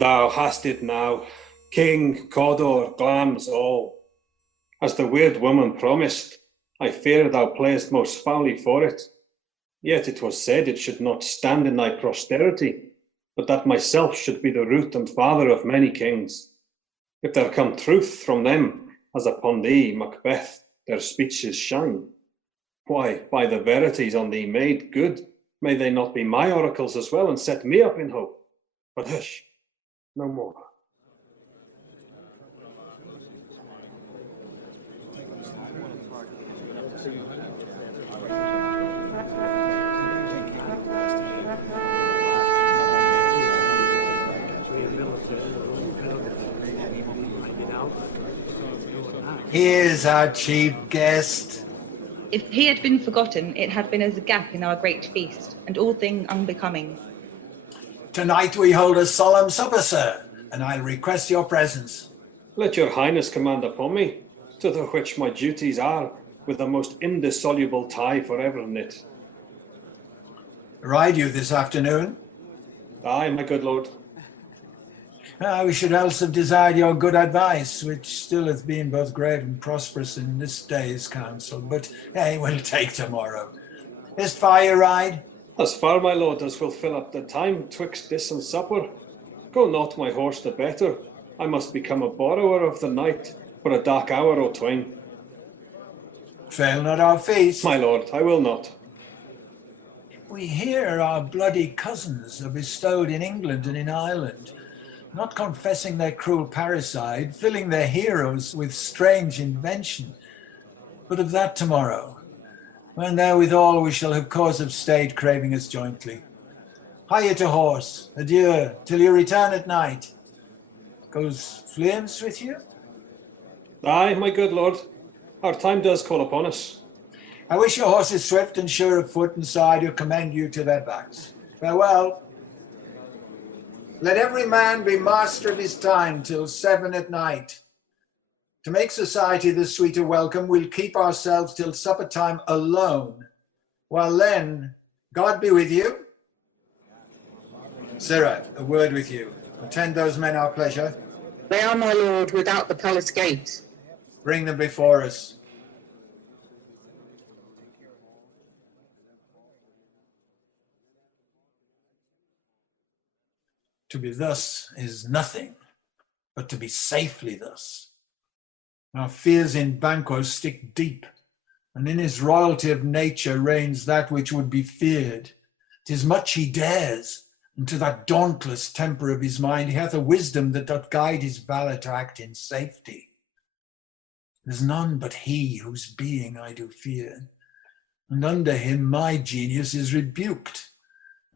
Thou hast it now, King, Cawdor, Glamis, all. As the weird woman promised, I fear thou playest most foully for it. Yet it was said it should not stand in thy posterity, but that myself should be the root and father of many kings. If there come truth from them, as upon thee, Macbeth, their speeches shine, why, by the verities on thee made good, may they not be my oracles as well, and set me up in hope? But hush, no more. Here's our chief guest. If he had been forgotten, it had been as a gap in our great feast, and all thing unbecoming. Tonight we hold a solemn supper, sir, and I'll request your presence. Let your highness command upon me, to the which my duties are, with the most indissoluble tie forever knit. Ride you this afternoon? Aye, my good lord. We should else have desired your good advice, which still hath been both grave and prosperous in this day's council, but we'll take tomorrow. Is't far your ride? As far, my lord, as will fill up the time twixt this and supper. Go not my horse the better. I must become a borrower of the night for a dark hour or twain. Fail not our feast. My lord, I will not. We hear our bloody cousins are bestowed in England and in Ireland, not confessing their cruel parricide, filling their heroes with strange invention. But of that tomorrow, when therewithal we shall have cause of state craving us jointly. Hie to horse, adieu, till you return at night. Goes Fleance with you? Aye, my good lord, our time does call upon us. I wish your horses swift and sure of foot, and so I do commend you to their backs. Farewell. Let every man be master of his time till 7 at night. To make society the sweeter welcome, we'll keep ourselves till supper time alone. While then, God be with you. Sirrah, a word with you. Attend those men our pleasure. They are, my lord, without the palace gate. Bring them before us. To be thus is nothing, but to be safely thus. Our fears in Banquo stick deep, and in his royalty of nature reigns that which would be feared. 'Tis much he dares, and to that dauntless temper of his mind he hath a wisdom that doth guide his valour to act in safety. There's none but he whose being I do fear, and under him my genius is rebuked,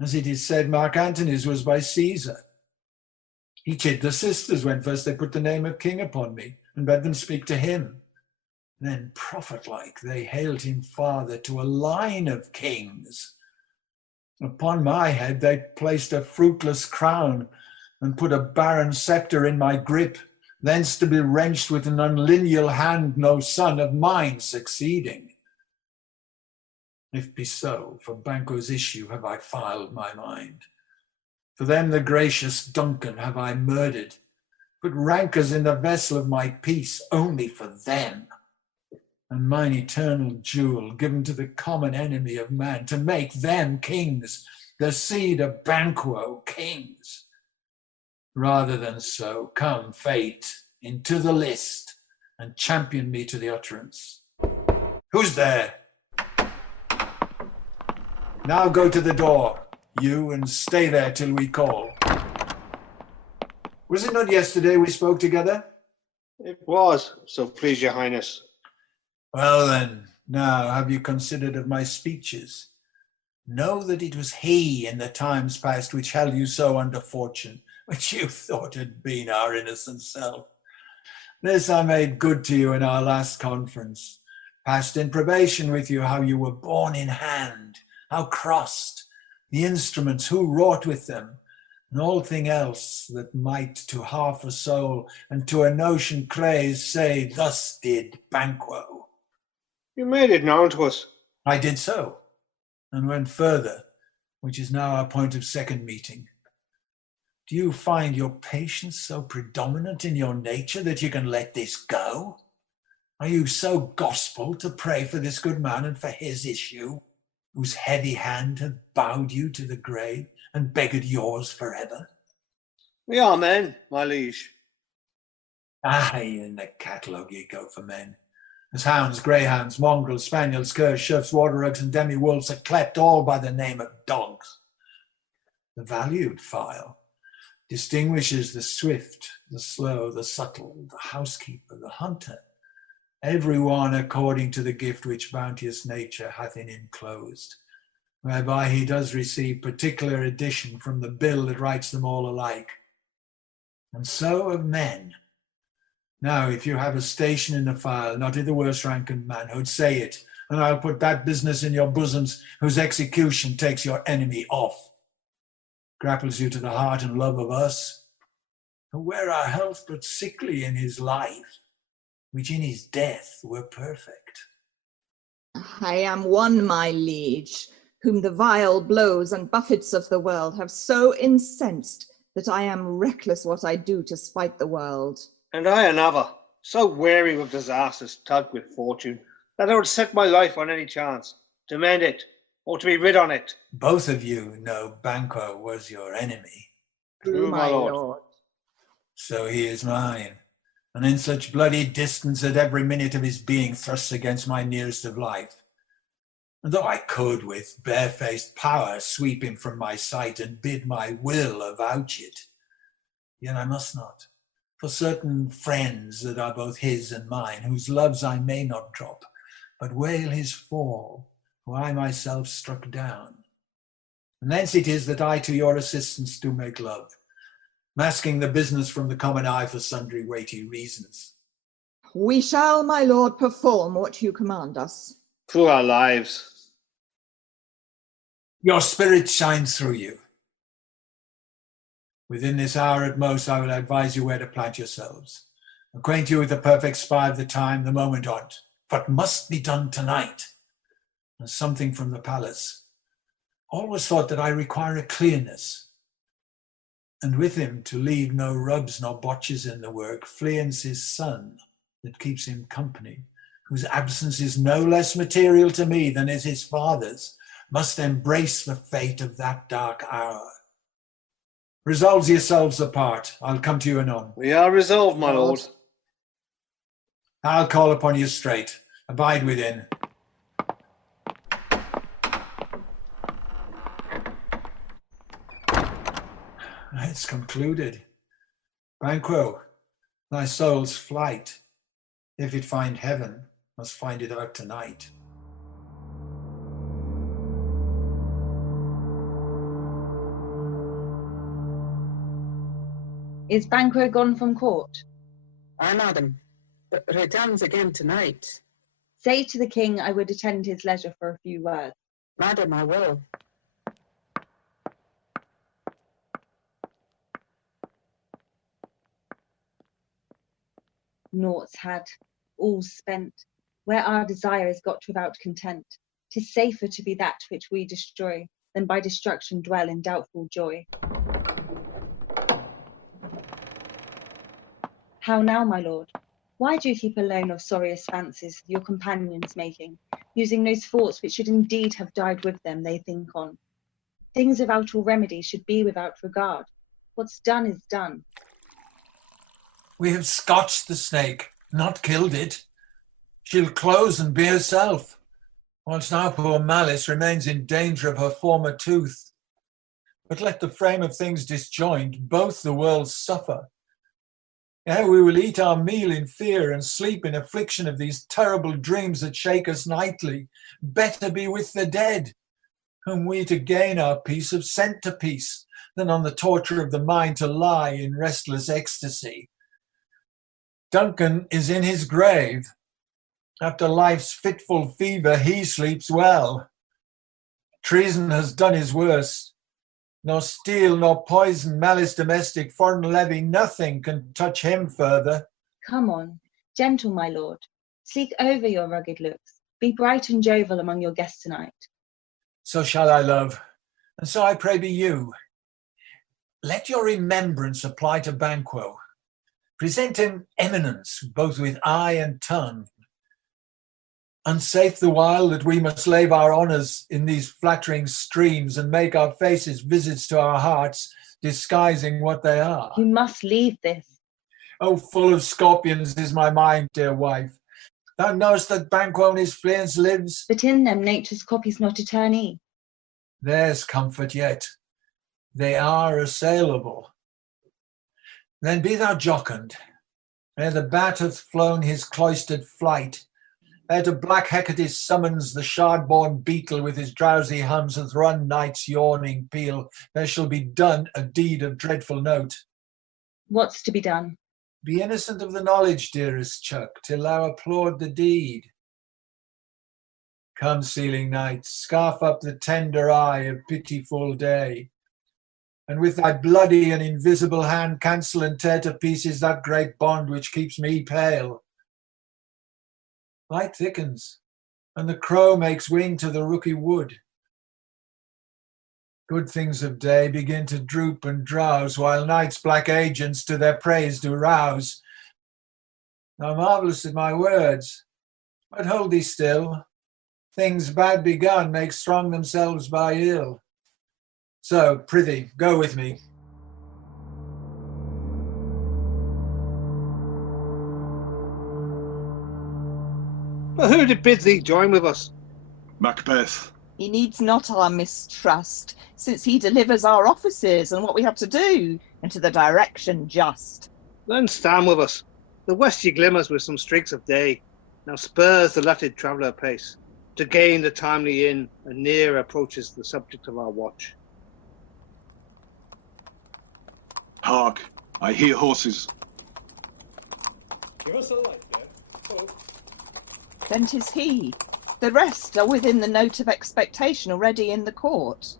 as it is said Mark Antony's was by Caesar. He chid the sisters when first they put the name of king upon me, and bade them speak to him. Then, prophet-like, they hailed him father to a line of kings. Upon my head they placed a fruitless crown, and put a barren sceptre in my grip, thence to be wrenched with an unlineal hand, no son of mine succeeding. If be so, for Banquo's issue have I filed my mind. For them the gracious Duncan have I murdered, put rankers in the vessel of my peace only for them, and mine eternal jewel given to the common enemy of man, to make them kings, the seed of Banquo kings. Rather than so, come fate into the list, and champion me to the utterance. Who's there? Now go to the door, you, and stay there till we call. Was it not yesterday we spoke together? It was, so please your highness. Well then, now have you considered of my speeches? Know that it was he in the times past which held you so under fortune, which you thought had been our innocent self. This I made good to you in our last conference, passed in probation with you how you were borne in hand, how crossed, the instruments, who wrought with them, and all thing else that might to half a soul and to a notion craze say, thus did Banquo. You made it known to us. I did so, and went further, which is now our point of second meeting. Do you find your patience so predominant in your nature that you can let this go? Are you so gospel to pray for this good man and for his issue, whose heavy hand hath bowed you to the grave and beggared yours forever? We are men, my liege. Aye, in the catalogue ye go for men. As hounds, greyhounds, mongrels, spaniels, curs, sheriffs, water-rugs, and demi-wolves are clept all by the name of dogs. The valued file distinguishes the swift, the slow, the subtle, the housekeeper, the hunter, every one according to the gift which bounteous nature hath in him closed, whereby he does receive particular addition from the bill that writes them all alike. And so of men. Now, if you have a station in the file, not in the worst rank in manhood, say it, and I'll put that business in your bosoms whose execution takes your enemy off, grapples you to the heart and love of us, who were our health but sickly in his life, which in his death were perfect. I am one, my liege, whom the vile blows and buffets of the world have so incensed that I am reckless what I do to spite the world. And I another, so weary with disasters tugged with fortune, that I would set my life on any chance, to mend it, or to be rid on it. Both of you know Banquo was your enemy. True, my lord. So he is mine, and in such bloody distance that every minute of his being thrusts against my nearest of life. And though I could with barefaced power sweep him from my sight and bid my will avouch it, yet I must not, for certain friends that are both his and mine, whose loves I may not drop, but wail his fall, who I myself struck down. And thence it is that I to your assistance do make love, masking the business from the common eye for sundry weighty reasons. We shall, my lord, perform what you command us. Through our lives. Your spirit shines through you. Within this hour at most, I will advise you where to plant yourselves, acquaint you with the perfect spy of the time, the moment on't, what must be done tonight, and something from the palace. Always thought that I require a clearness, and with him to leave no rubs nor botches in the work, fleeing his son that keeps him company, whose absence is no less material to me than is his father's, must embrace the fate of that dark hour. Resolve yourselves apart. I'll come to you anon. We are resolved, my lord. I'll call upon you straight. Abide within. It's concluded. Banquo, thy soul's flight, if it find heaven, must find it out tonight. Is Banquo gone from court? Aye, madam, but returns again tonight. Say to the king I would attend his leisure for a few words. Madam, I will. Naught's had, all's spent. Where our desire is got without content, 'tis safer to be that which we destroy, than by destruction dwell in doubtful joy. How now, my lord? Why do you keep alone of sorriest fancies your companions making, using those thoughts which should indeed have died with them they think on? Things without all remedy should be without regard. What's done is done. We have scotched the snake, not killed it. She'll close and be herself, whilst now poor Malice remains in danger of her former tooth. But let the frame of things disjoined, both the worlds suffer. Ere we will eat our meal in fear and sleep in affliction of these terrible dreams that shake us nightly, better be with the dead, whom we to gain our peace have sent to peace, than on the torture of the mind to lie in restless ecstasy. Duncan is in his grave. After life's fitful fever, he sleeps well. Treason has done his worst. Nor steel, nor poison, malice domestic, foreign levy, nothing can touch him further. Come on, gentle my lord, sleek over your rugged looks, be bright and jovial among your guests tonight. So shall I, love, and so I pray be you. let your remembrance apply to Banquo. Present him eminence, both with eye and tongue. Unsafe the while that we must lave our honours in these flattering streams and make our faces visits to our hearts, disguising what they are. You must leave this. Oh, full of scorpions is my mind, dear wife. Thou knowest that Banquo in his fleance lives. But in them nature's copies not eternally. There's comfort yet. They are assailable. Then be thou jocund, ere the bat hath flown his cloistered flight, ere to black Hecate summons the shard-born beetle with his drowsy hums hath run night's yawning peal, there shall be done a deed of dreadful note. What's to be done? Be innocent of the knowledge, dearest Chuck, till thou applaud the deed. Come, sealing night, scarf up the tender eye of pitiful day, and with thy bloody and invisible hand cancel and tear to pieces that great bond which keeps me pale. Light thickens, and the crow makes wing to the rooky wood. Good things of day begin to droop and drowse, while night's black agents to their praise do rouse. Thou marvellest at my words, but hold thee still. Things bad begun make strong themselves by ill. So, prithee, go with me. But who did bid thee join with us? Macbeth. He needs not our mistrust, since he delivers our offices and what we have to do into the direction just. Then stand with us. The west ye glimmers with some streaks of day. Now spurs the letted traveller pace, to gain the timely inn, and near approaches the subject of our watch. Hark, I hear horses. Give us a light there. Oh. Then 'tis he. The rest are within the note of expectation already in the court.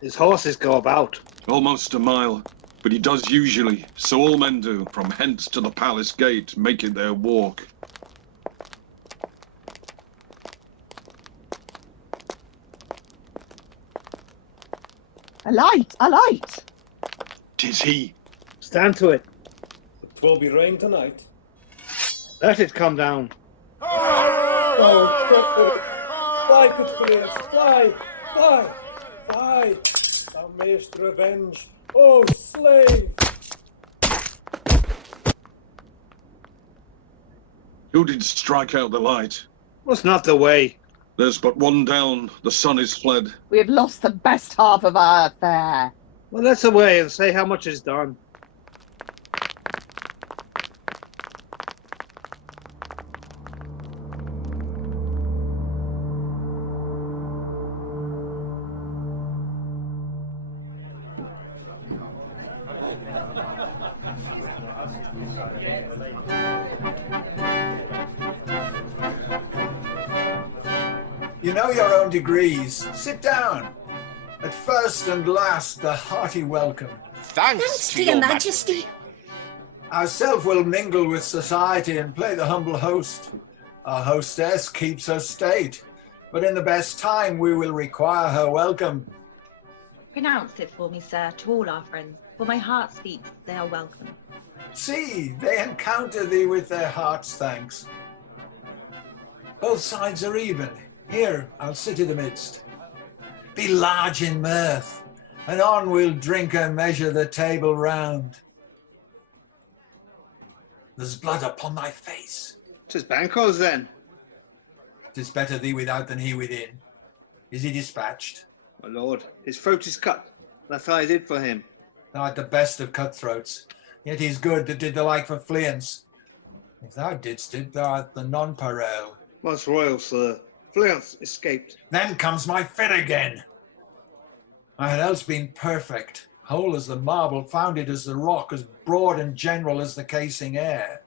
His horses go about. Almost a mile, but he does usually, so all men do, from hence to the palace gate, making their walk. A light, a light! 'Tis he. Stand to it. It will be rain tonight. Let it come down. Oh, stop it. Fly, good Phileas, fly, fly, fly. Thou mayest revenge. Oh, slave. Who did strike out the light? Was not the way. There's but one down, the sun is fled. We have lost the best half of our affair. Well, let's away and say how much is done. You know your own degrees. Sit down. At first and last, the hearty welcome. Thanks to your majesty. Ourself will mingle with society and play the humble host. Our hostess keeps her state, but in the best time we will require her welcome. Pronounce it for me, sir, to all our friends, for my heart speaks they are welcome. See, they encounter thee with their heart's thanks. Both sides are even. Here, I'll sit in the midst. Be large in mirth, and on we'll drink and measure the table round. There's blood upon thy face. 'Tis Banquo's then. 'Tis better thee without than he within. Is he dispatched? My lord, his throat is cut. That's what I did for him. Thou art the best of cutthroats, yet he's good that did the like for Fleance. If thou didst it, thou art the nonpareil. Most royal, sir. Fleance escaped. Then comes my fit again. I had else been perfect, whole as the marble, founded as the rock, as broad and general as the casing air.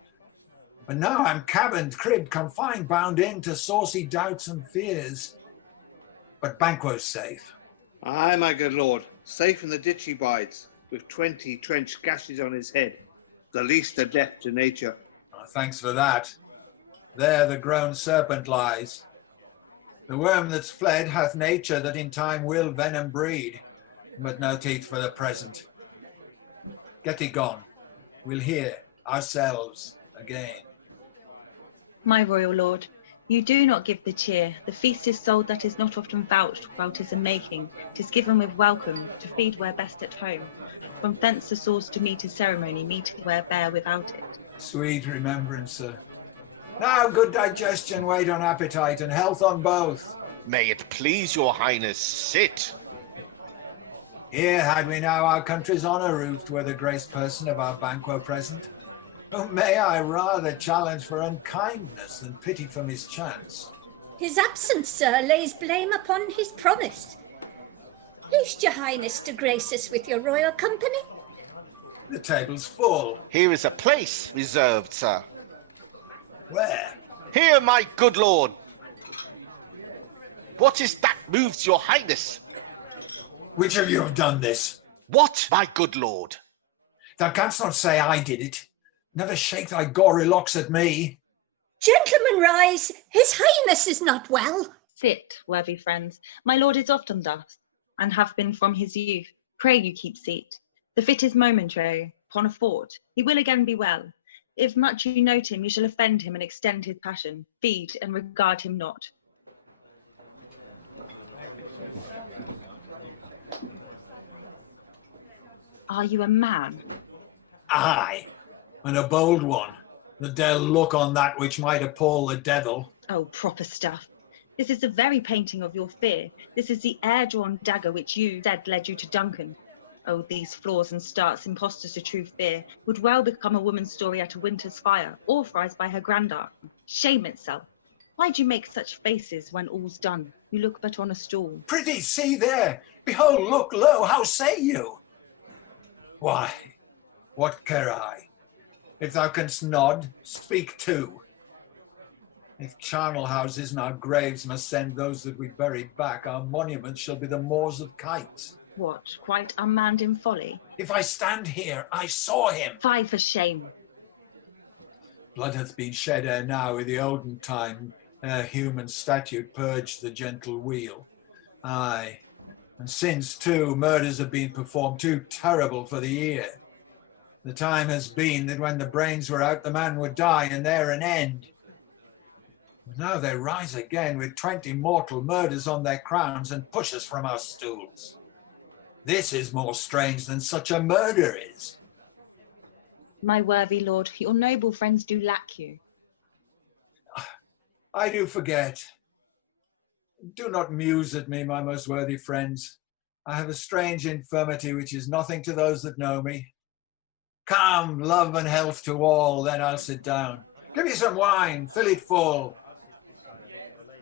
But now I'm cabined, cribbed, confined, bound in to saucy doubts and fears. But Banquo's safe. Aye, my good lord, safe in the ditch he bides, with 20 trench gashes on his head, the least a death to nature. Oh, thanks for that. There the grown serpent lies. The worm that's fled hath nature that in time will venom breed, but no teeth for the present. Get thee gone. We'll hear ourselves again. My royal lord, you do not give the cheer. The feast is sold that is not often vouched while 'tis a making. 'Tis given with welcome, to feed where best at home. From thence the sauce to meat is ceremony, meat where bear without it. Sweet remembrancer. Now good digestion wait on appetite, and health on both. May it please your highness, sit. Here had we now our country's honour roofed, were the graced person of our banquo present. Oh, may I rather challenge for unkindness than pity for mischance. His absence, sir, lays blame upon his promise. Please your highness to grace us with your royal company. The table's full. Here is a place reserved, sir. Where? Here, my good lord. What is that moves your highness? Which of you have done this? What, my good lord? Thou canst not say I did it. Never shake thy gory locks at me. Gentlemen, rise. His highness is not well. Sit, worthy friends. My lord is often thus, and have been from his youth. Pray you keep seat. The fit is momentary. Upon a fort, he will again be well. If much you note him, you shall offend him and extend his passion. Feed and regard him not. Are you a man? Aye, and a bold one, that dare look on that which might appall the devil. Oh, proper stuff. This is the very painting of your fear. This is the air-drawn dagger which you said led you to Duncan. Oh, these flaws and starts, impostors to true fear, would well become a woman's story at a winter's fire, authorized by her grandaunt. Shame itself. Why do you make such faces when all's done? You look but on a stool. Prithee, see there! Behold, look, lo, how say you? Why, what care I? If thou canst nod, speak too. If charnel houses and our graves must send those that we buried back, our monuments shall be the moors of kites. What, quite unmanned in folly? If I stand here, I saw him. Fie for shame. Blood hath been shed ere now in the olden time, ere human statute purged the gentle wheel. Aye, and since too, murders have been performed too terrible for the ear. The time has been that when the brains were out, the man would die, and there an end. Now they rise again with 20 mortal murders on their crowns and push us from our stools. This is more strange than such a murder is. My worthy lord, your noble friends do lack you. I do forget. Do not muse at me, my most worthy friends. I have a strange infirmity which is nothing to those that know me. Come, love and health to all, then I'll sit down. Give me some wine, fill it full.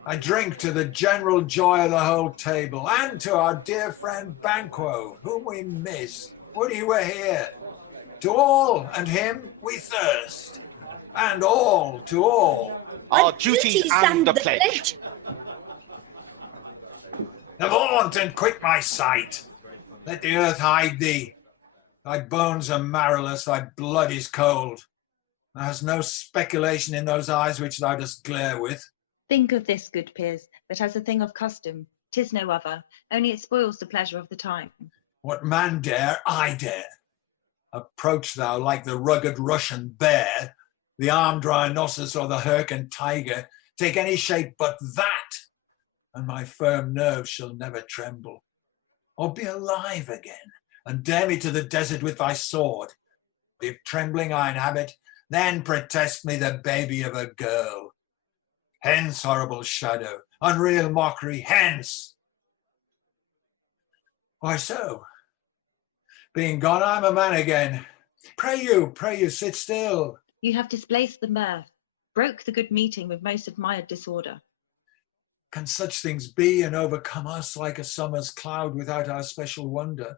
I drink to the general joy of the whole table, and to our dear friend Banquo, whom we miss. Would he were here. To all and him we thirst, and all to all. Our duties and the pledge. Avaunt and quit my sight. Let the earth hide thee. Thy bones are marrowless, thy blood is cold. Thou hast no speculation in those eyes which thou dost glare with. Think of this, good peers, that as a thing of custom, 'tis no other, only it spoils the pleasure of the time. What man dare, I dare. Approach thou like the rugged Russian bear, the armed rhinoceros or the Hyrcan tiger, take any shape but that, and my firm nerves shall never tremble. Or be alive again, and dare me to the desert with thy sword. If trembling I inhabit, then protest me the baby of a girl. Hence, horrible shadow, unreal mockery, hence! Why so? Being gone, I'm a man again. Pray you, sit still. You have displaced the mirth, broke the good meeting with most admired disorder. Can such things be and overcome us like a summer's cloud without our special wonder?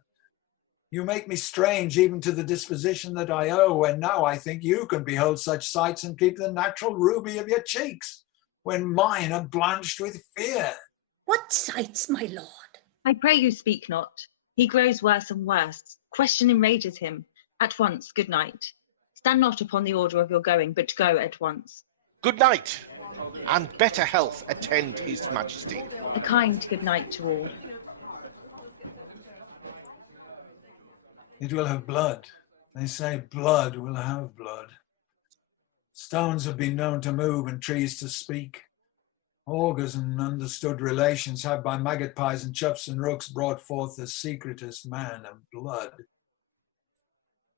You make me strange even to the disposition that I owe, and now I think you can behold such sights and keep the natural ruby of your cheeks, when mine are blanched with fear. What sights, my lord? I pray you speak not. He grows worse and worse. Question enrages him. At once, good night. Stand not upon the order of your going, but go at once. Good night. and better health attend his majesty. A kind good night to all. It will have blood. They say blood will have blood. Stones have been known to move and trees to speak. Augurs and understood relations have by magpies and choughs and rooks brought forth the secretest man of blood.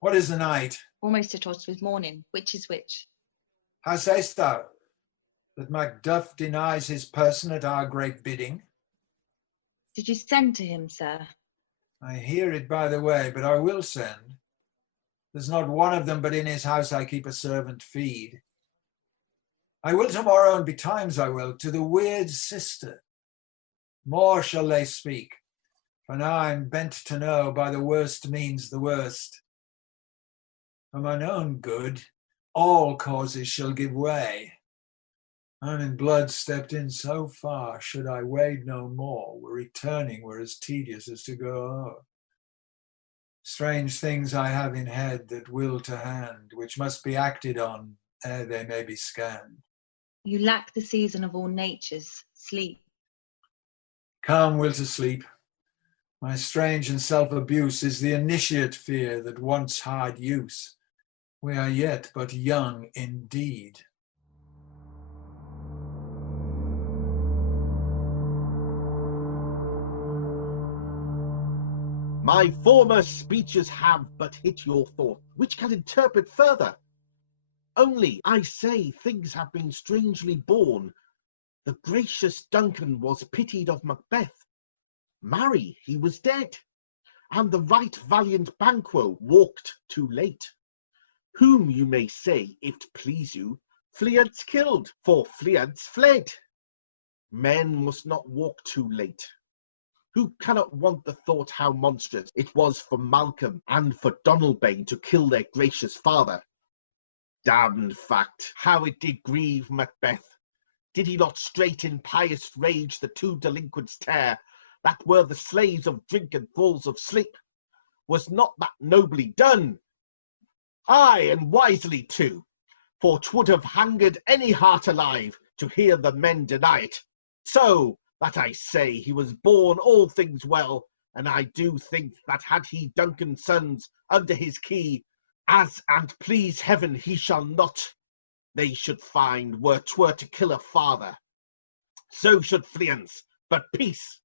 What is the night? Almost at odds with morning. Which is which? How sayst thou? That Macduff denies his person at our great bidding? Did you send to him, sir? I hear it by the way, but I will send. There's not one of them but in his house I keep a servant feed. I will tomorrow, and betimes I will, to the weird sister. More shall they speak, for now I'm bent to know by the worst means the worst. For mine own good, all causes shall give way. I'm in blood stepped in so far, should I wade no more, were returning were as tedious as to go o'er. Strange things I have in head that will to hand, which must be acted on ere they may be scanned. You lack the season of all natures, sleep. Come, will to sleep. My strange and self-abuse is the initiate fear that wants hard use. We are yet but young indeed. My former speeches have but hit your thought, which can interpret further. Only, I say, things have been strangely born. The gracious Duncan was pitied of Macbeth. Marry, he was dead, and the right valiant Banquo walked too late. Whom you may say, if't please you, Fleance killed, for Fleance fled. Men must not walk too late. Who cannot want the thought how monstrous it was for Malcolm and for Donalbain to kill their gracious father? Damned fact, how it did grieve Macbeth. Did he not straight in pious rage the two delinquents tear, that were the slaves of drink and thralls of sleep? Was not that nobly done? Aye, and wisely too, for 'twould have hungered any heart alive to hear the men deny it. So that I say he was born all things well, and I do think that had he Duncan's sons under his key, as and please heaven he shall not, they should find were 'twere to kill a father. So should Fleance, but peace.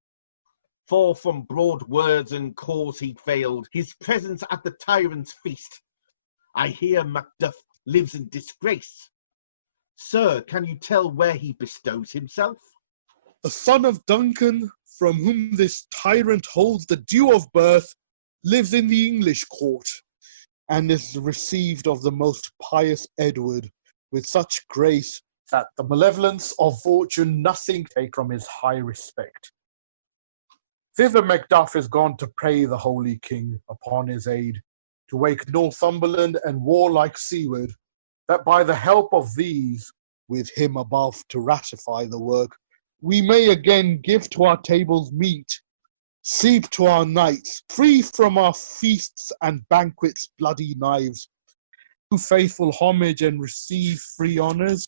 For from broad words and cause he failed, his presence at the tyrant's feast. I hear Macduff lives in disgrace. Sir, can you tell where he bestows himself? The son of Duncan, from whom this tyrant holds the due of birth, lives in the English court, and is received of the most pious Edward with such grace that the malevolence of fortune nothing take from his high respect. Thither Macduff is gone to pray the holy king upon his aid, to wake Northumberland and warlike seaward, that by the help of these, with him above to ratify the work, we may again give to our tables meat, sleep to our nights, free from our feasts and banquets bloody knives, do faithful homage and receive free honours,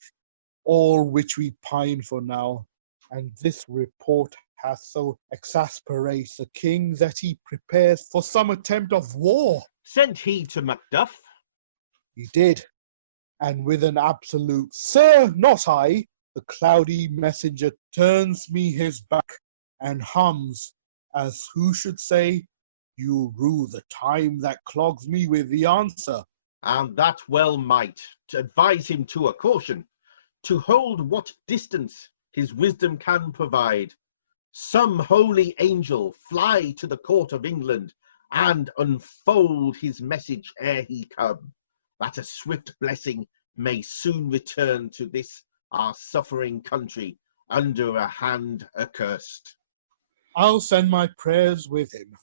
all which we pine for now. And this report hath so exasperates the king that he prepares for some attempt of war. Sent he to Macduff? He did, and with an absolute, "Sir, not I," the cloudy messenger turns me his back and hums, as who should say, "You rue the time that clogs me with the answer." And that well might, to advise him to a caution, to hold what distance his wisdom can provide. Some holy angel fly to the court of England, and unfold his message ere he come, that a swift blessing may soon return to this our suffering country under a hand accursed. I'll send my prayers with him.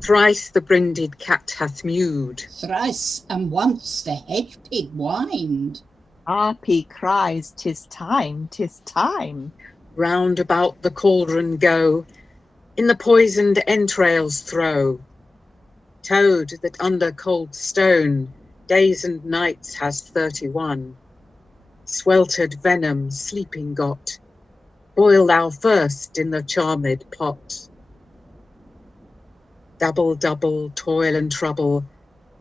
Thrice the brinded cat hath mewed. Thrice and once the hedge pig whined. Harpy cries, 'tis time, 'tis time. Round about the cauldron go, in the poisoned entrails throw. Toad that under cold stone days and nights has 31. Sweltered venom sleeping got, boil thou first in the charmed pot. Double, double, toil and trouble,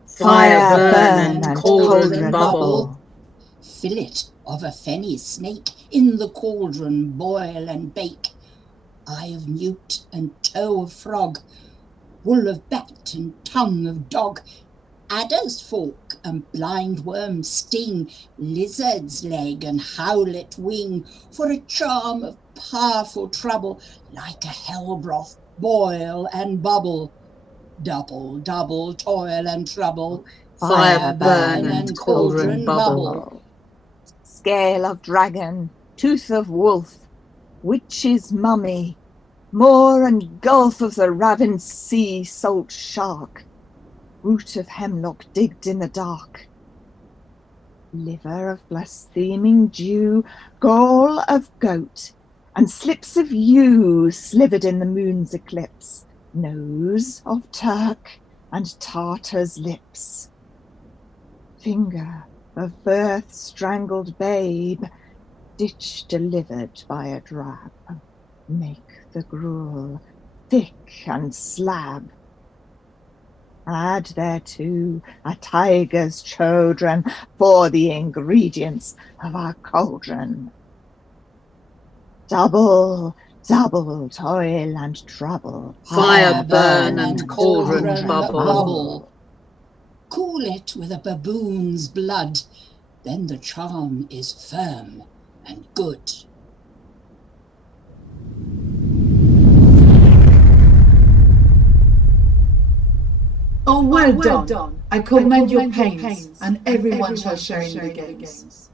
fire burn and cauldron bubble. Fillet of a fenny snake in the cauldron boil and bake. Eye of newt and toe of frog, wool of bat and tongue of dog, adder's fork and blind worm's sting, lizard's leg and howlet wing, for a charm of powerful trouble, like a hell broth boil and bubble. Double, double toil and trouble, Fire burn and cauldron bubble. Scale of dragon, tooth of wolf, witch's mummy, moor and gulf of the ravined sea salt shark, root of hemlock digged in the dark, liver of blaspheming Jew, gall of goat, and slips of yew slivered in the moon's eclipse, nose of Turk and Tartar's lips, finger of birth strangled babe, ditch delivered by a drab, make the gruel thick and slab. Add thereto a tiger's children for the ingredients of our cauldron. Double, double toil and trouble, Fire burn and cauldron bubble. Cool it with a baboon's blood, then the charm is firm and good. Oh, well done. I commend your pains, and everyone shall share in the games.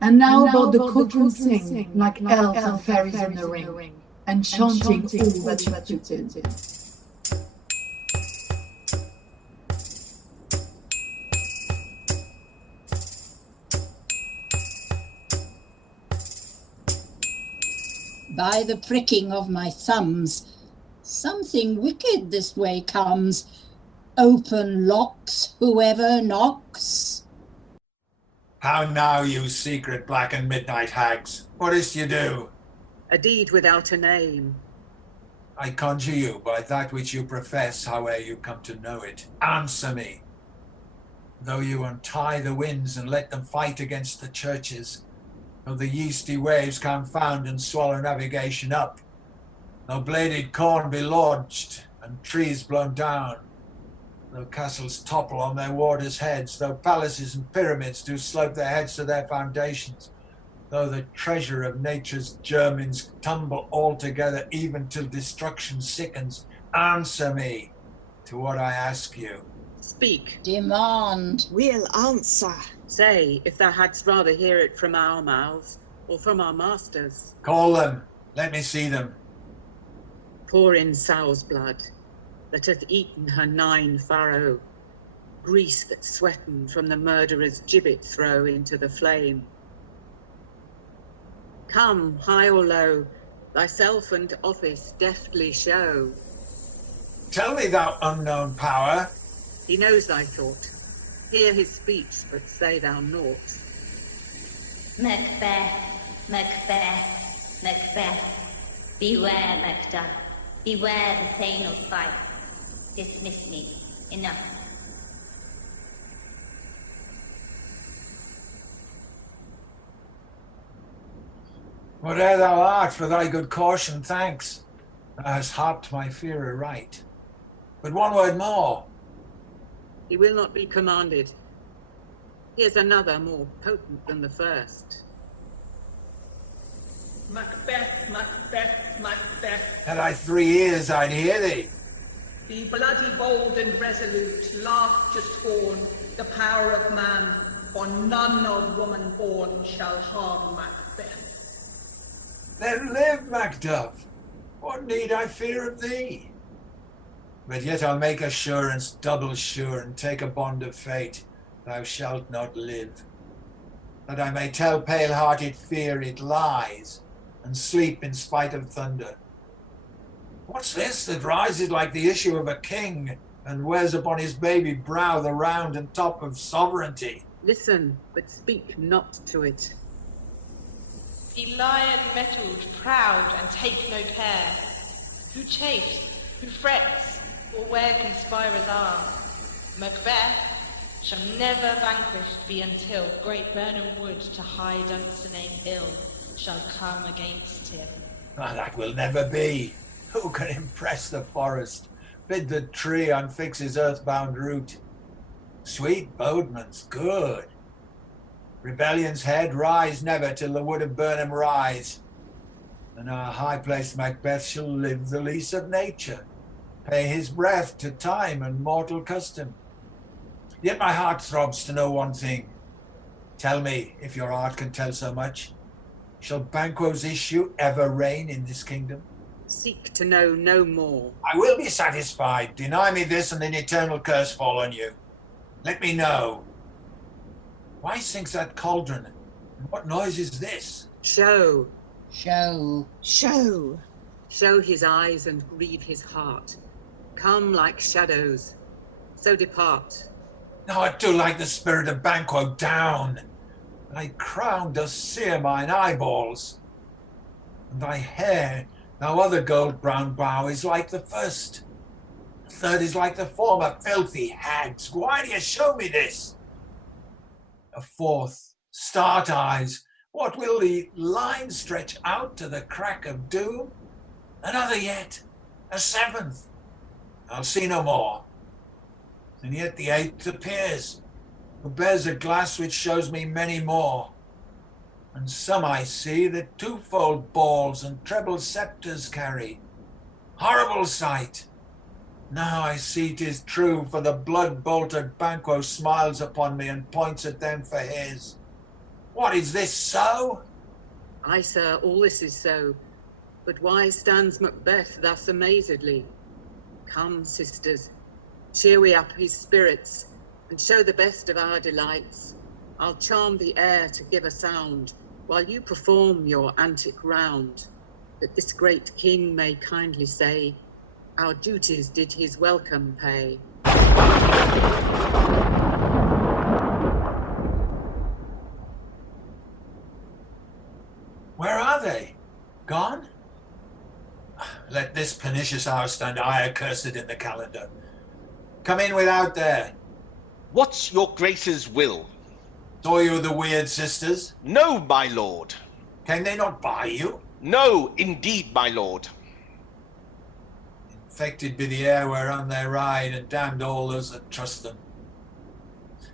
And now about the cauldron sing, like elves and fairies in the ring, and chanting all that you put in. By the pricking of my thumbs, something wicked this way comes. Open locks, whoever knocks. How now, you secret black and midnight hags? What is't you do? A deed without a name. I conjure you by that which you profess, howe'er you come to know it. Answer me. Though you untie the winds and let them fight against the churches, though the yeasty waves confound and swallow navigation up, though bladed corn be lodged and trees blown down, though castles topple on their warders' heads, though palaces and pyramids do slope their heads to their foundations, though the treasure of nature's germins tumble all together even till destruction sickens, answer me to what I ask you. Speak. Demand. We'll answer. Say, if thou hadst rather hear it from our mouths, or from our masters. Call them. Let me see them. Pour in sow's blood, that hath eaten her 9 farrow, grease that sweaten from the murderer's gibbet throw into the flame. Come, high or low, thyself and office deftly show. Tell me, thou unknown power. He knows thy thought. Hear his speech, but say thou naught. Macbeth, Macbeth, Macbeth. Beware, Macduff. Beware the Thane of Fife. Dismiss me. Enough. Whate'er thou art, for thy good caution, thanks. Thou hast harped my fear aright. But one word more. He will not be commanded. Here's another more potent than the first. Macbeth, Macbeth, Macbeth. Had I 3 ears, I'd hear thee. Be bloody bold and resolute, laugh to scorn the power of man, for none of woman born shall harm Macbeth. Then live, Macduff. What need I fear of thee? But yet I'll make assurance double sure, and take a bond of fate. Thou shalt not live. that I may tell pale-hearted fear it lies, and sleep in spite of thunder. What's this that rises like the issue of a king, and wears upon his baby brow the round and top of sovereignty? Listen, but speak not to it. Be lion-mettled, proud, and take no care. Who chafes, who frets, or where conspirers are. Macbeth shall never vanquished be until great Burnham Wood to high Dunsinane Hill shall come against him. Ah, that will never be. Who can impress the forest, bid the tree unfix his earthbound root? Sweet bodements, good. Rebellion's head rise never till the wood of Burnham rise. And our high-placed Macbeth shall live the lease of nature, pay his breath to time and mortal custom. Yet my heart throbs to know one thing. Tell me, if your art can tell so much, shall Banquo's issue ever reign in this kingdom? Seek to know no more. I will be satisfied. Deny me this and an eternal curse fall on you. Let me know. Why sinks that cauldron? And what noise is this? Show. Show. Show. Show his eyes and grieve his heart. Come like shadows, so depart. Now I do like the spirit of Banquo down. Thy crown does sear mine eyeballs. And thy hair, thou other gold-brown bow, is like the first. The third is like the former, filthy hags. Why do you show me this? A fourth, start eyes. What will the line stretch out to the crack of doom? Another yet, a seventh. I'll see no more. And yet the eighth appears, who bears a glass which shows me many more. And some I see that twofold balls and treble sceptres carry. Horrible sight! Now I see 'tis true, for the blood-boltered Banquo smiles upon me and points at them for his. What is this, so? Aye, sir, all this is so. But why stands Macbeth thus amazedly? Come, sisters, cheer we up his spirits, and show the best of our delights. I'll charm the air to give a sound, while you perform your antic round, that this great king may kindly say, our duties did his welcome pay. Where are they? Gone? Let this pernicious hour stand aye accursed in the calendar. Come in without there. What's your grace's will? Saw you the weird sisters? No, my lord. Came they not by you? No, indeed, my lord. Infected be the air whereon they ride, and damned all those that trust them.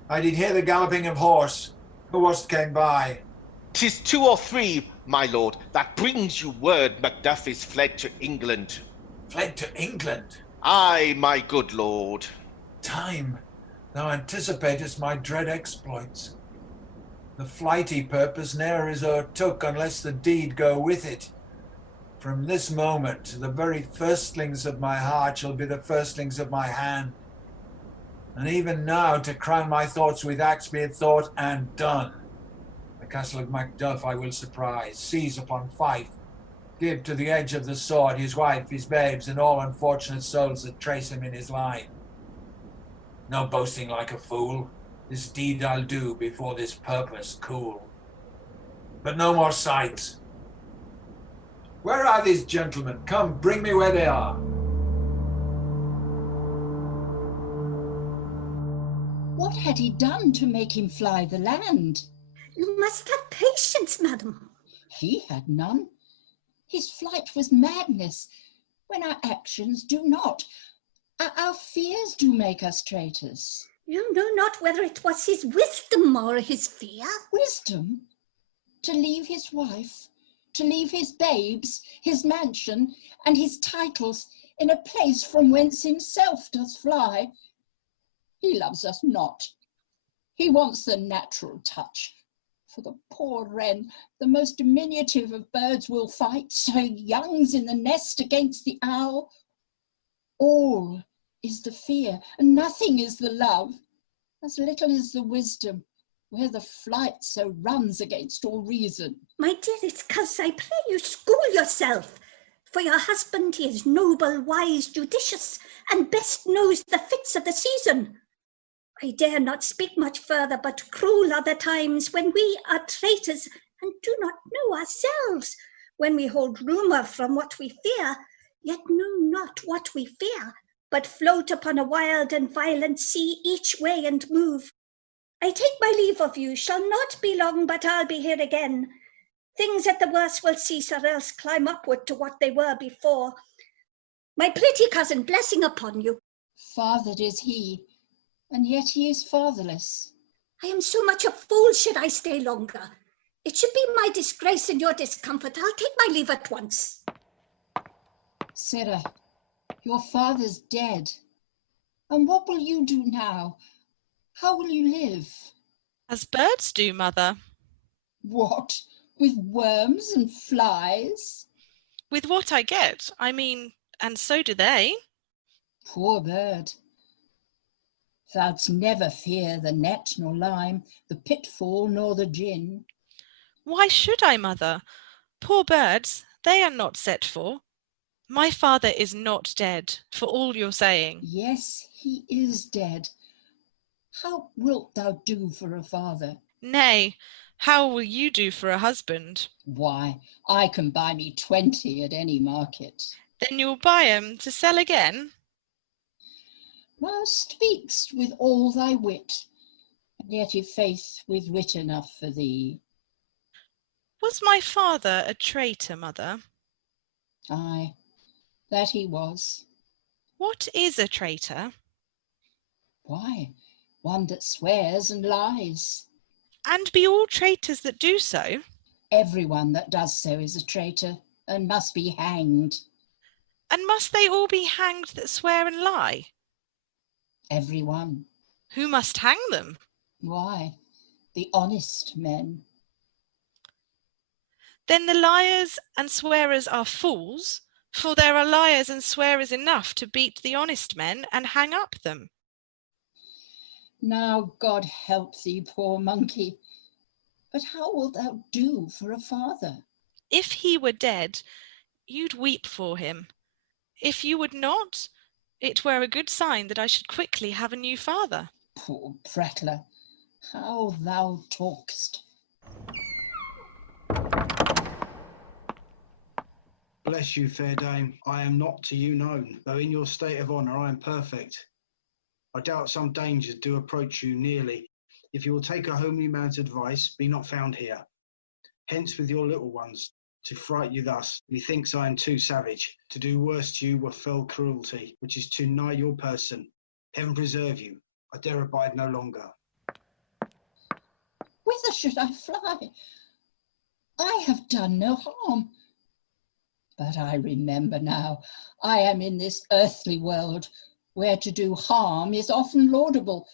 I did hear the galloping of horse. Who was't came by? 'Tis 2 or 3, my lord, that brings you word Macduff is fled to England. Fled to England? Aye, my good lord. Time, thou anticipatest my dread exploits. The flighty purpose ne'er is o'ertook unless the deed go with it. From this moment, the very firstlings of my heart shall be the firstlings of my hand. And even now, to crown my thoughts with acts, be it thought and done. The castle of Macduff I will surprise, seize upon Fife, give to the edge of the sword his wife, his babes, and all unfortunate souls that trace him in his line. No boasting like a fool, this deed I'll do before this purpose cool. But no more sights. Where are these gentlemen? Come, bring me where they are. What had he done to make him fly the land? You must have patience, madam. He had none. His flight was madness, when our actions do not. Our fears do make us traitors. You know not whether it was his wisdom or his fear. Wisdom? To leave his wife, to leave his babes, his mansion, and his titles in a place from whence himself doth fly. He loves us not. He wants the natural touch. For the poor wren, the most diminutive of birds will fight, so young's in the nest against the owl. All is the fear, and nothing is the love, as little is the wisdom, where the flight so runs against all reason. My dearest coz, I pray you school yourself. For your husband, he is noble, wise, judicious, and best knows the fits of the season. I dare not speak much further, but cruel are the times when we are traitors and do not know ourselves, when we hold rumour from what we fear, yet know not what we fear, but float upon a wild and violent sea each way and move. I take my leave of you, shall not be long, but I'll be here again. Things at the worst will cease, or else climb upward to what they were before. My pretty cousin, blessing upon you. Fathered is he, and yet he is fatherless. I am so much a fool should I stay longer. It should be my disgrace and your discomfort. I'll take my leave at once. Sarah, your father's dead. And what will you do now? How will you live? As birds do, mother. What? With worms and flies? With what I get, I mean, and so do they. Poor bird. Thou'dst never fear the net nor lime, the pitfall nor the gin. Why should I, mother? Poor birds, they are not set for. My father is not dead, for all you're saying. Yes, he is dead. How wilt thou do for a father? Nay, how will you do for a husband? Why, I can buy me 20 at any market. Then you'll buy 'em to sell again? Thou speak'st with all thy wit, and yet i' faith with wit enough for thee. Was my father a traitor, mother? Aye, that he was. What is a traitor? Why, one that swears and lies. And be all traitors that do so? Everyone that does so is a traitor, and must be hanged. And must they all be hanged that swear and lie? Everyone. Who must hang them? Why, the honest men. Then the liars and swearers are fools, for there are liars and swearers enough to beat the honest men and hang up them. Now God help thee, poor monkey. But how wilt thou do for a father? If he were dead, you'd weep for him. If you would not, it were a good sign that I should quickly have a new father. Poor prattler, how thou talk'st. Bless you, fair dame, I am not to you known, though in your state of honour I am perfect. I doubt some dangers do approach you nearly. If you will take a homely man's advice, be not found here. Hence with your little ones, to fright you thus, methinks I am too savage. To do worse to you were fell cruelty, which is too nigh your person. Heaven preserve you, I dare abide no longer. Whither should I fly? I have done no harm. But I remember now, I am in this earthly world, where to do harm is often laudable,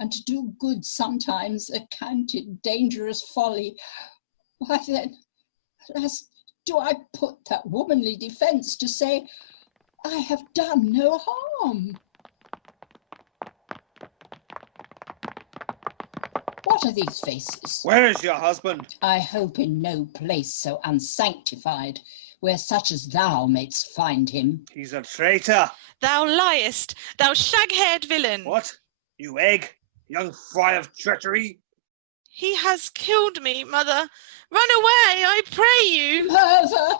and to do good sometimes accounted dangerous folly. Why then, alas, do I put that womanly defence to say, I have done no harm? What are these faces? Where is your husband? I hope in no place so unsanctified, where such as thou mayst find him. He's a traitor. Thou liest, thou shag-haired villain. What? You egg? Young fry of treachery? He has killed me, mother. Run away, I pray you. Mother!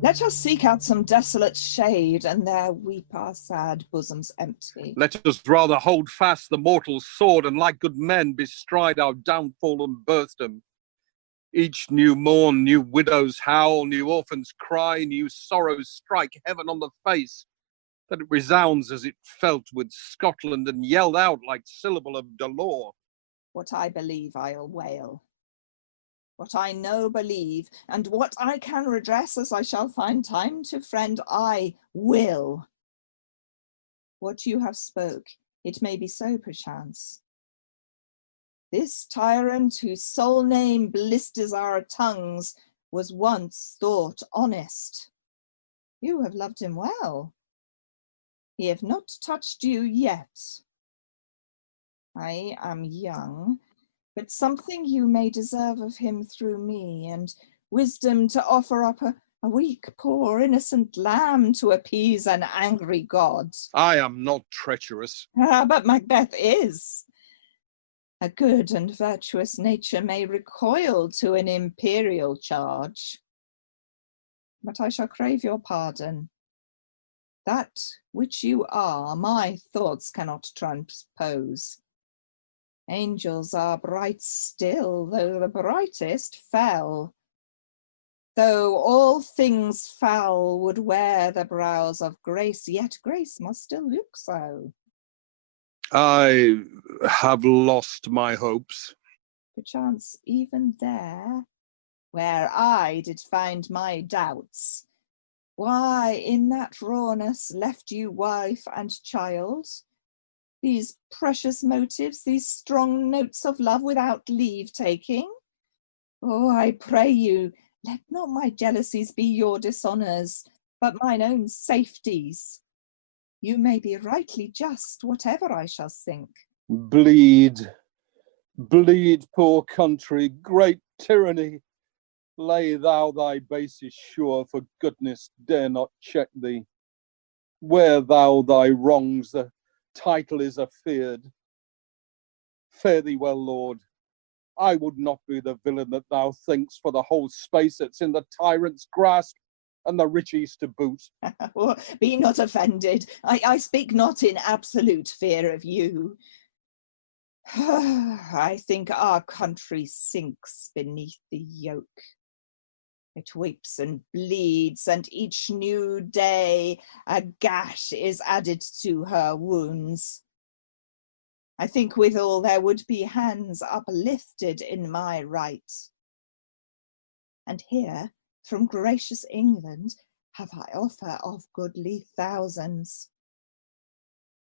Let us seek out some desolate shade, and there weep our sad bosoms empty. Let us rather hold fast the mortal sword, and like good men bestride our downfall and burst them. Each new morn, new widows howl, new orphans cry, new sorrows strike heaven on the face, that it resounds as it felt with Scotland and yelled out like syllable of dolor. What I believe I'll wail. What I know believe, and what I can redress as I shall find time to friend, I will. What you have spoke, it may be so perchance. This tyrant whose sole name blisters our tongues was once thought honest. You have loved him well. He have not touched you yet. I am young, but something you may deserve of him through me, and wisdom to offer up a weak, poor, innocent lamb to appease an angry god. I am not treacherous. But Macbeth is. A good and virtuous nature may recoil to an imperial charge. But I shall crave your pardon. That which you are, my thoughts cannot transpose. Angels are bright still, though the brightest fell. Though all things foul would wear the brows of grace, yet grace must still look so. I have lost my hopes. Perchance even there, where I did find my doubts, why in that rawness left you wife and child? These precious motives, these strong notes of love without leave taking? Oh, I pray you, let not my jealousies be your dishonours, but mine own safeties. You may be rightly just, whatever I shall think. Bleed, bleed, poor country, great tyranny. Lay thou thy bases sure, for goodness dare not check thee. Wear thou thy wrongs, the title is afeard. Fare thee well, Lord. I would not be the villain that thou think'st, for the whole space that's in the tyrant's grasp, and the rich east to boot. Be not offended. I speak not in absolute fear of you. I think our country sinks beneath the yoke. It weeps and bleeds, and each new day a gash is added to her wounds. I think withal there would be hands uplifted in my right. And here, from gracious England, have I offer of goodly thousands.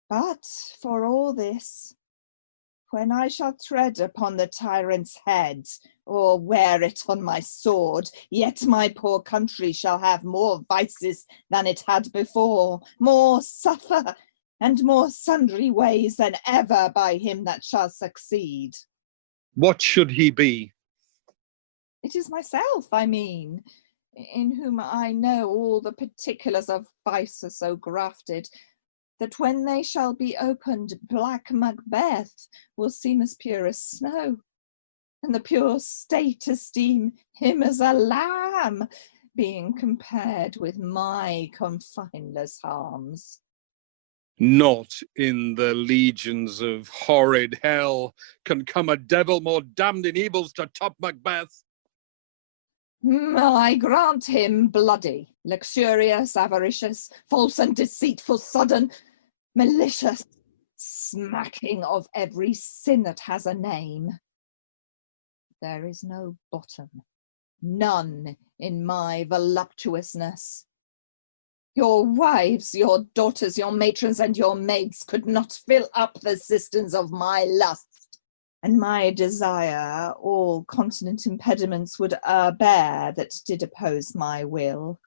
But for all this, when I shall tread upon the tyrant's head, or wear it on my sword, yet my poor country shall have more vices than it had before, more suffer, and more sundry ways than ever by him that shall succeed. What should he be? It is myself, I mean, in whom I know all the particulars of vice are so grafted, that when they shall be opened, black Macbeth will seem as pure as snow, and the pure state esteem him as a lamb, being compared with my confineless harms. Not in the legions of horrid hell can come a devil more damned in evils to top Macbeth. I grant him bloody, luxurious, avaricious, false and deceitful, sudden, malicious, smacking of every sin that has a name. There is no bottom, none in my voluptuousness. Your wives, your daughters, your matrons, and your maids could not fill up the cisterns of my lust, and my desire all continent impediments would bear that did oppose my will.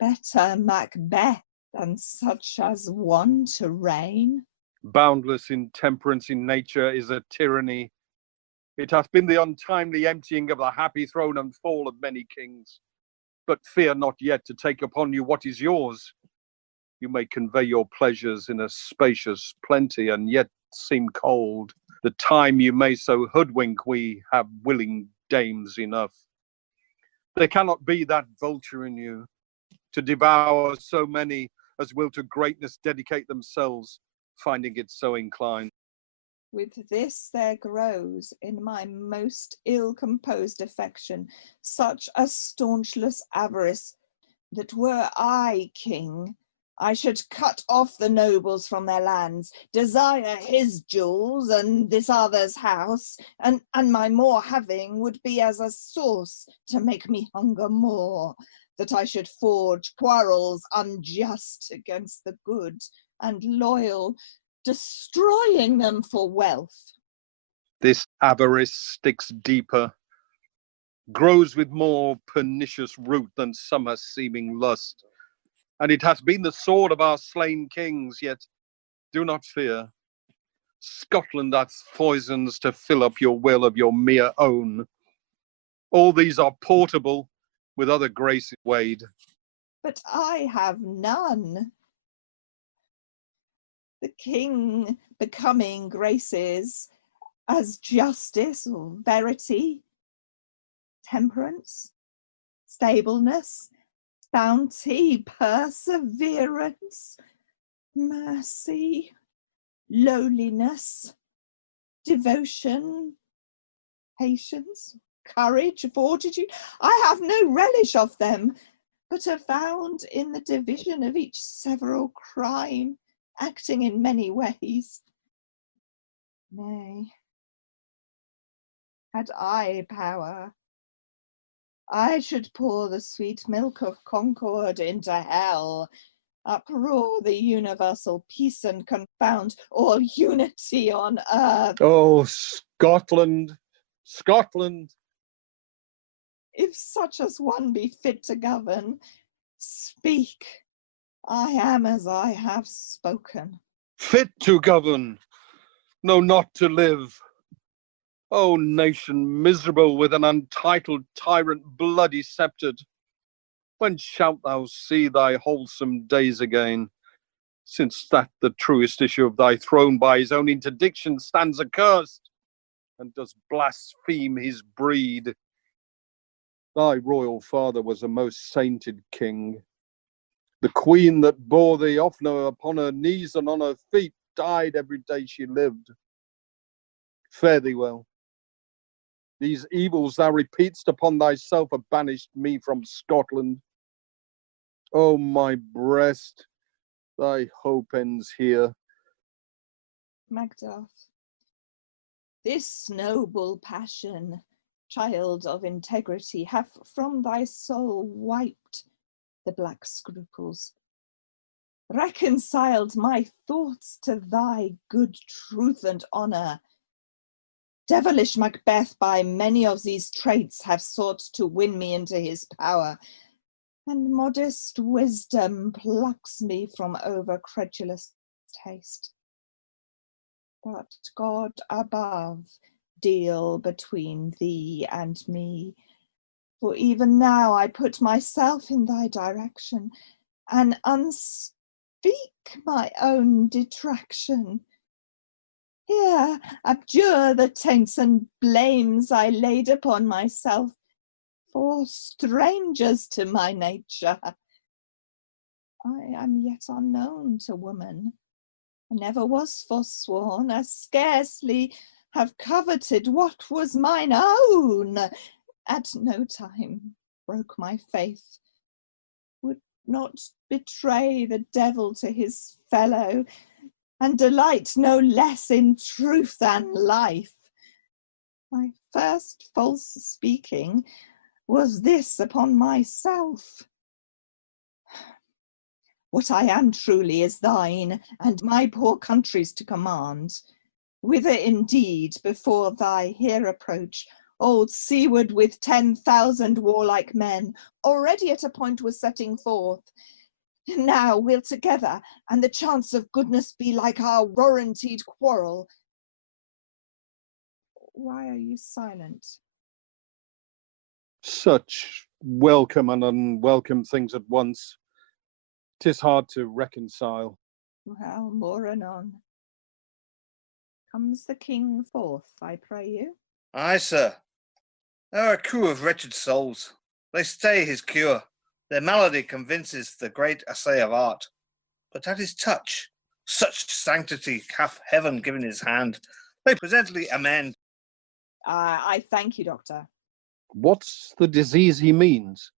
Better Macbeth than such as one to reign. Boundless intemperance in nature is a tyranny. It hath been the untimely emptying of the happy throne and fall of many kings. But fear not yet to take upon you what is yours. You may convey your pleasures in a spacious plenty, and yet seem cold. The time you may so hoodwink, we have willing dames enough. There cannot be that vulture in you, to devour so many as will to greatness dedicate themselves, finding it so inclined. With this there grows in my most ill-composed affection such a staunchless avarice, that were I king, I should cut off the nobles from their lands, desire his jewels and this other's house, and my more having would be as a sauce to make me hunger more, that I should forge quarrels unjust against the good and loyal, destroying them for wealth. This avarice sticks deeper. grows with more pernicious root than summer seeming lust. And it hath been the sword of our slain kings, yet do not fear. Scotland hath poisons to fill up your well of your mere own. All these are portable, with other graces weighed. But I have none. The king becoming graces as justice or verity, temperance, stableness, bounty, perseverance, mercy, lowliness, devotion, patience, courage, fortitude. I have no relish of them, but are found in the division of each several crime, acting in many ways. Nay, had I power, I should pour the sweet milk of concord into hell, uproar the universal peace and confound all unity on earth. Oh, Scotland, Scotland! If such as one be fit to govern, speak. I am as I have spoken. Fit to govern, no, not to live. O nation miserable with an untitled tyrant bloody sceptred, when shalt thou see thy wholesome days again, since that the truest issue of thy throne by his own interdiction stands accursed, and does blaspheme his breed? Thy royal father was a most sainted king. The queen that bore thee oftener upon her knees and on her feet died every day she lived. Fare thee well. These evils thou repeat'st upon thyself have banished me from Scotland. O my breast, thy hope ends here. Macduff, this noble passion, child of integrity, hath from thy soul wiped the black scruples, reconciled my thoughts to thy good truth and honour. Devilish Macbeth by many of these traits have sought to win me into his power, and modest wisdom plucks me from over-credulous taste. But God above deal between thee and me, for even now I put myself in thy direction, and unspeak my own detraction. Here abjure the taints and blames I laid upon myself, for strangers to my nature. I am yet unknown to woman. I never was forsworn. I scarcely have coveted what was mine own. At no time broke my faith. Would not betray the devil to his fellow, and delight no less in truth than life. My first false speaking was this upon myself. What I am truly is thine, and my poor country's to command. Whither indeed, before thy here approach, old Seward with 10,000 warlike men, already at a point was setting forth. Now we'll together, and the chance of goodness be like our warranted quarrel. Why are you silent? Such welcome and unwelcome things at once. 'Tis hard to reconcile. Well, more anon. Comes the king forth, I pray you? Aye, sir. They're a crew of wretched souls. They stay his cure. Their malady convinces the great assay of art. But at his touch, such sanctity hath heaven given his hand, they presently amend. I thank you, doctor. What's the disease he means?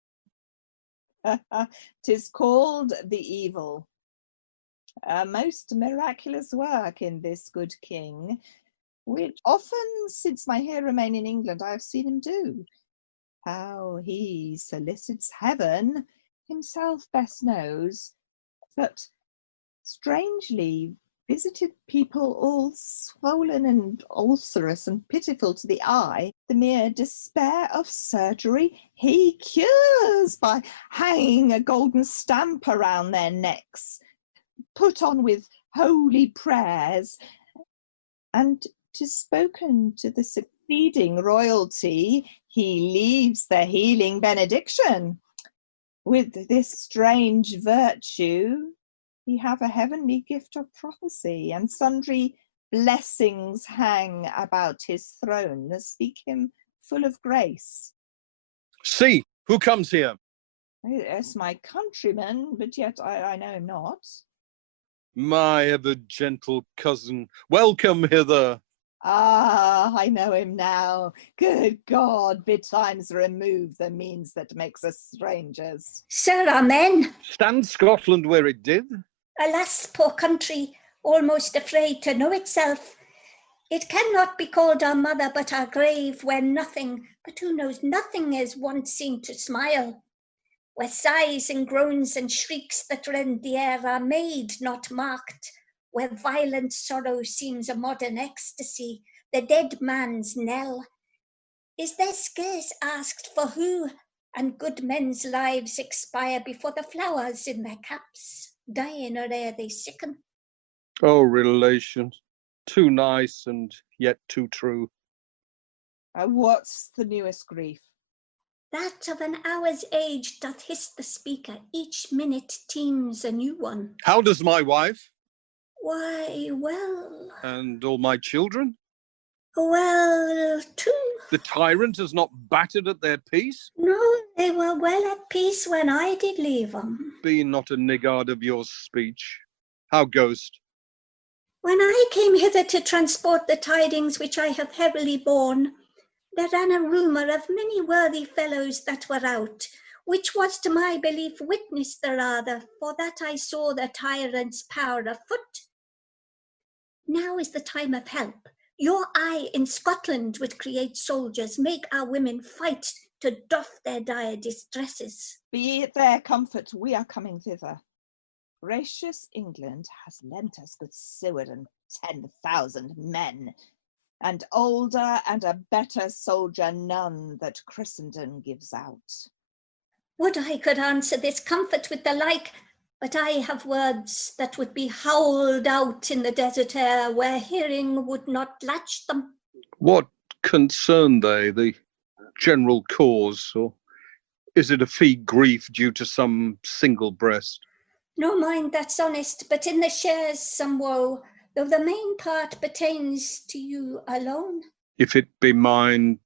'Tis called the evil. A most miraculous work in this good king, which often since my here remain in England I have seen him do. How he solicits heaven himself best knows, but strangely visited people all swollen and ulcerous and pitiful to the eye, the mere despair of surgery he cures by hanging a golden stamp around their necks, put on with holy prayers, and 'tis spoken to the succeeding royalty he leaves the healing benediction. With this strange virtue he have a heavenly gift of prophecy, and sundry blessings hang about his throne that speak him full of grace. See, who comes here? Yes, my countryman, but yet I know him not. My ever gentle cousin, welcome hither. Ah, I know him now. Good God, betimes remove the means that makes us strangers. Sir, amen. Stand Scotland where it did. Alas, poor country, almost afraid to know itself. It cannot be called our mother, but our grave, where nothing, but who knows nothing, is once seen to smile. Where sighs and groans and shrieks that rend the air are made, not marked. Where violent sorrow seems a modern ecstasy, the dead man's knell. Is there scarce asked for who, and good men's lives expire before the flowers in their caps dying or ere they sicken? Oh, relations, too nice and yet too true. What's the newest grief? That of an hour's age doth hiss the speaker, each minute teems a new one. How does my wife? Why, well. And all my children? Well, too. The tyrant has not battered at their peace? No, they were well at peace when I did leave 'em. Be not a niggard of your speech. How goest? When I came hither to transport the tidings which I have heavily borne, there ran a rumour of many worthy fellows that were out, which was to my belief witness the rather, for that I saw the tyrant's power afoot. Now is the time of help. Your eye in Scotland would create soldiers, make our women fight to doff their dire distresses. Be it their comfort, we are coming thither. Gracious England has lent us good Seward and 10,000 men, and older and a better soldier none that Christendom gives out. Would I could answer this comfort with the like, but I have words that would be howled out in the desert air, where hearing would not latch them. What concern they, the general cause, or is it a fee grief due to some single breast? No mind that's honest, but in the shares some woe, though the main part pertains to you alone. If it be mine,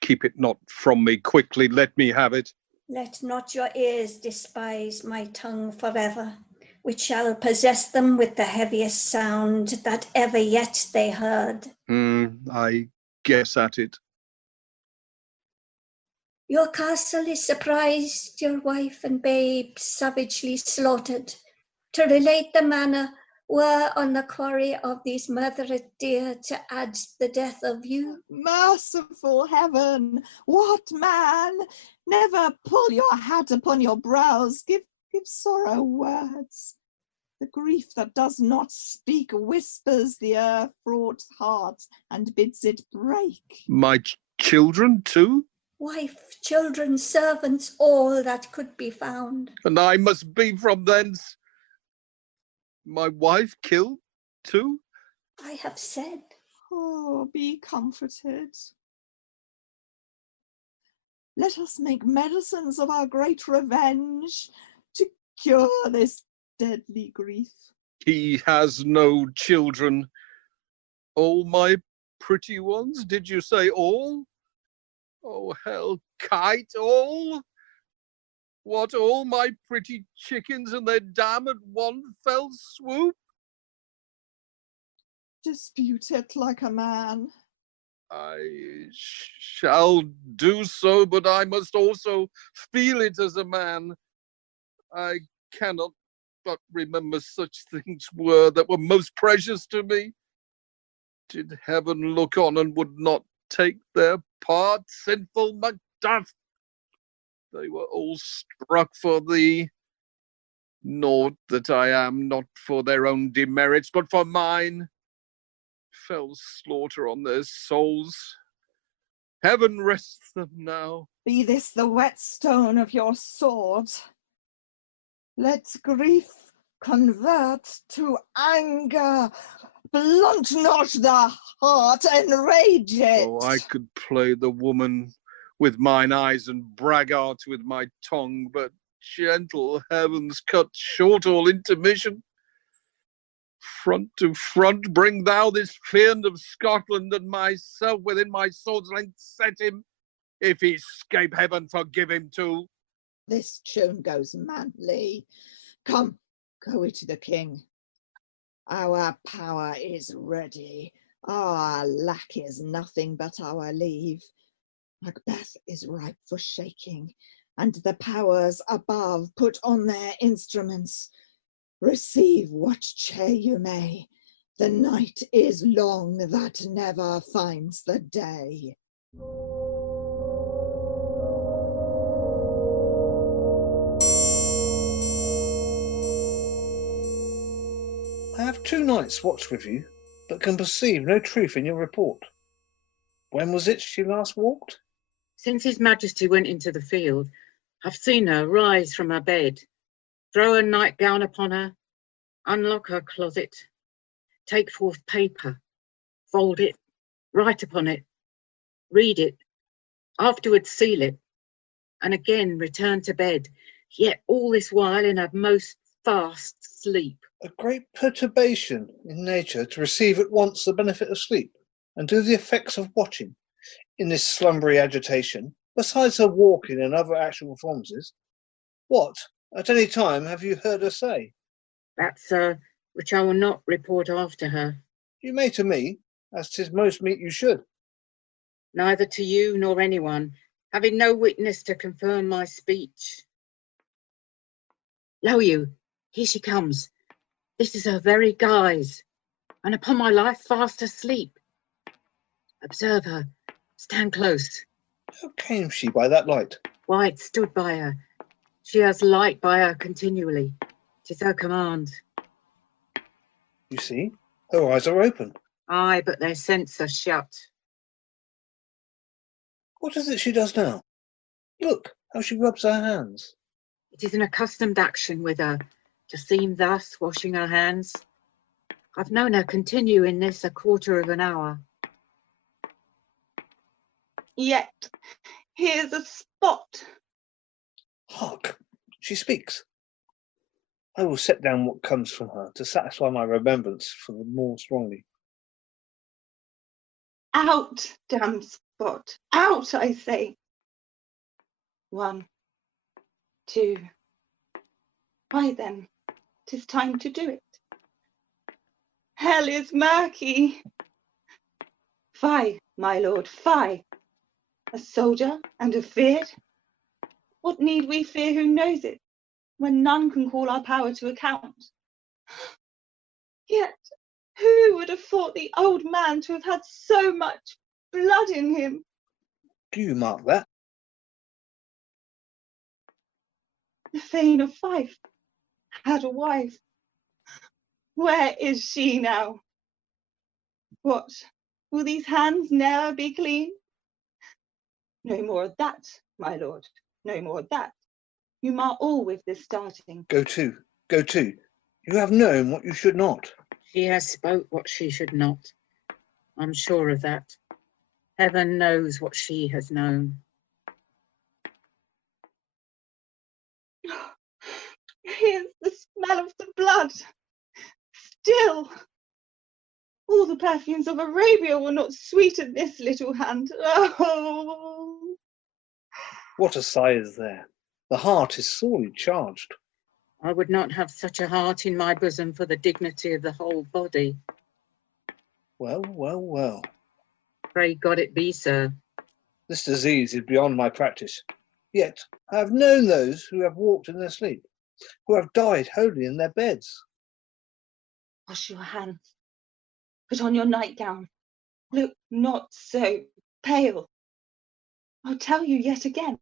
keep it not from me quickly, let me have it. Let not your ears despise my tongue forever, which shall possess them with the heaviest sound that ever yet they heard. I guess at it. Your castle is surprised, your wife and babe savagely slaughtered. To relate the manner were on the quarry of these murdered deer to add the death of you. Merciful heaven, what man? Never pull your hat upon your brows, give sorrow words. The grief that does not speak whispers the earth-fraught heart and bids it break. My children too? Wife, children, servants, all that could be found. And I must be from thence. My wife killed too? I have said. Oh, be comforted. Let us make medicines of our great revenge to cure this deadly grief. He has no children. All my pretty ones, did you say all? Oh, hell, kite, all? What, all my pretty chickens and their dam at one fell swoop? Dispute it like a man. I shall do so, but I must also feel it as a man. I cannot but remember such things that were most precious to me. Did heaven look on and would not take their part, sinful Macbeth? They were all struck for thee. Naught that I am, not for their own demerits, but for mine. Fell slaughter on their souls. Heaven rests them now. Be this the whetstone of your sword. Let grief convert to anger. Blunt not the heart, enrage it. Oh, I could play the woman with mine eyes and braggart with my tongue, but gentle heavens, cut short all intermission. Front to front bring thou this fiend of Scotland, and myself within my sword's length set him. If he escape heaven, forgive him too. This tune goes manly. Come, go we to the king. Our power is ready. Our lack is nothing but our leave. Macbeth is ripe for shaking, and the powers above put on their instruments. Receive what cheer you may. The night is long that never finds the day. I have 2 nights watched with you, but can perceive no truth in your report. When was it she last walked? Since His Majesty went into the field, I've seen her rise from her bed, throw her nightgown upon her, unlock her closet, take forth paper, fold it, write upon it, read it, afterwards seal it, and again return to bed, yet all this while in a most fast sleep. A great perturbation in nature to receive at once the benefit of sleep, and do the effects of watching. In this slumbery agitation, besides her walking and other actual performances, what, at any time, have you heard her say? That, sir, which I will not report after her. You may to me, as 'tis most meet you should. Neither to you nor anyone, having no witness to confirm my speech. Lo you, here she comes. This is her very guise, and upon my life fast asleep. Observe her, stand close. How came she by that light? Why, it stood by her. She has light by her continually. 'Tis her command. You see, her eyes are open. Aye, but their sense are shut. What is it she does now? Look, how she rubs her hands. It is an accustomed action with her, to seem thus washing her hands. I've known her continue in this a quarter of an hour. Yet, here's a spot. Hark, she speaks. I will set down what comes from her to satisfy my remembrance for the more strongly. Out, damn spot. Out, I say. 1, 2. Why then, 'tis time to do it. Hell is murky. Fie, my lord, fie. A soldier and afeard? What need we fear who knows it, when none can call our power to account? Yet, who would have thought the old man to have had so much blood in him? Do you mark that? The Thane of Fife had a wife. Where is she now? What, will these hands ne'er be clean? No more of that, my lord, no more of that. You mar all with this starting. Go to, go to. You have known what you should not. She has spoke what she should not. I'm sure of that. Heaven knows what she has known. Here's the smell of the blood. Still, all the perfumes of Arabia will not sweeten this little hand. Oh! What a sigh is there. The heart is sorely charged. I would not have such a heart in my bosom for the dignity of the whole body. Well, well, well. Pray God it be so. This disease is beyond my practice. Yet I have known those who have walked in their sleep, who have died wholly in their beds. Wash your hands. Put on your nightgown. Look not so pale. I'll tell you yet again.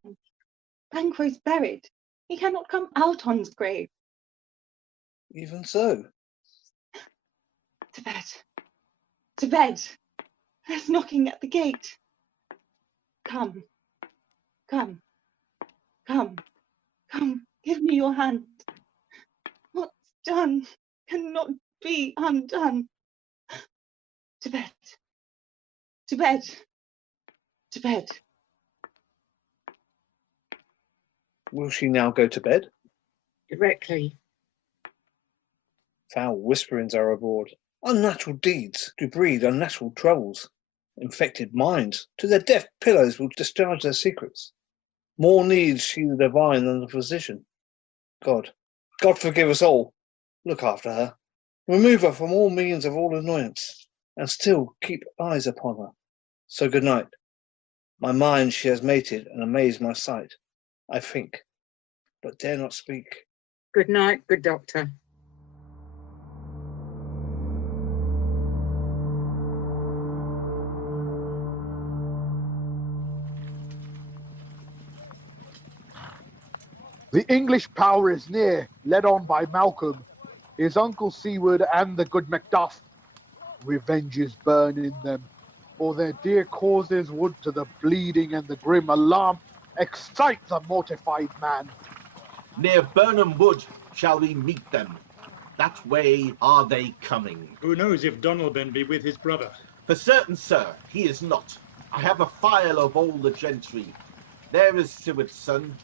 Banquo's buried. He cannot come out on's grave. Even so. To bed. To bed. There's knocking at the gate. Come. Come. Come. Come. Give me your hand. What's done cannot be undone. To bed. To bed. To bed. Will she now go to bed? Directly. Foul whisperings are abroad. Unnatural deeds do breed unnatural troubles. Infected minds to their deaf pillows will discharge their secrets. More needs she the divine than the physician. God forgive us all. Look after her. Remove her from all means of all annoyance, and still keep eyes upon her. So good night. My mind she has mated and amazed my sight. I think, but dare not speak. Good night, good doctor. The English power is near, led on by Malcolm, his uncle Seward and the good Macduff. Revenges burn in them, for their dear causes would to the bleeding and the grim alarm excite the mortified man. Near Burnham Wood shall we meet them. That way are they coming. Who knows if Donalbain be with his brother? For certain, sir, he is not. I have a file of all the gentry. There is Seward's son,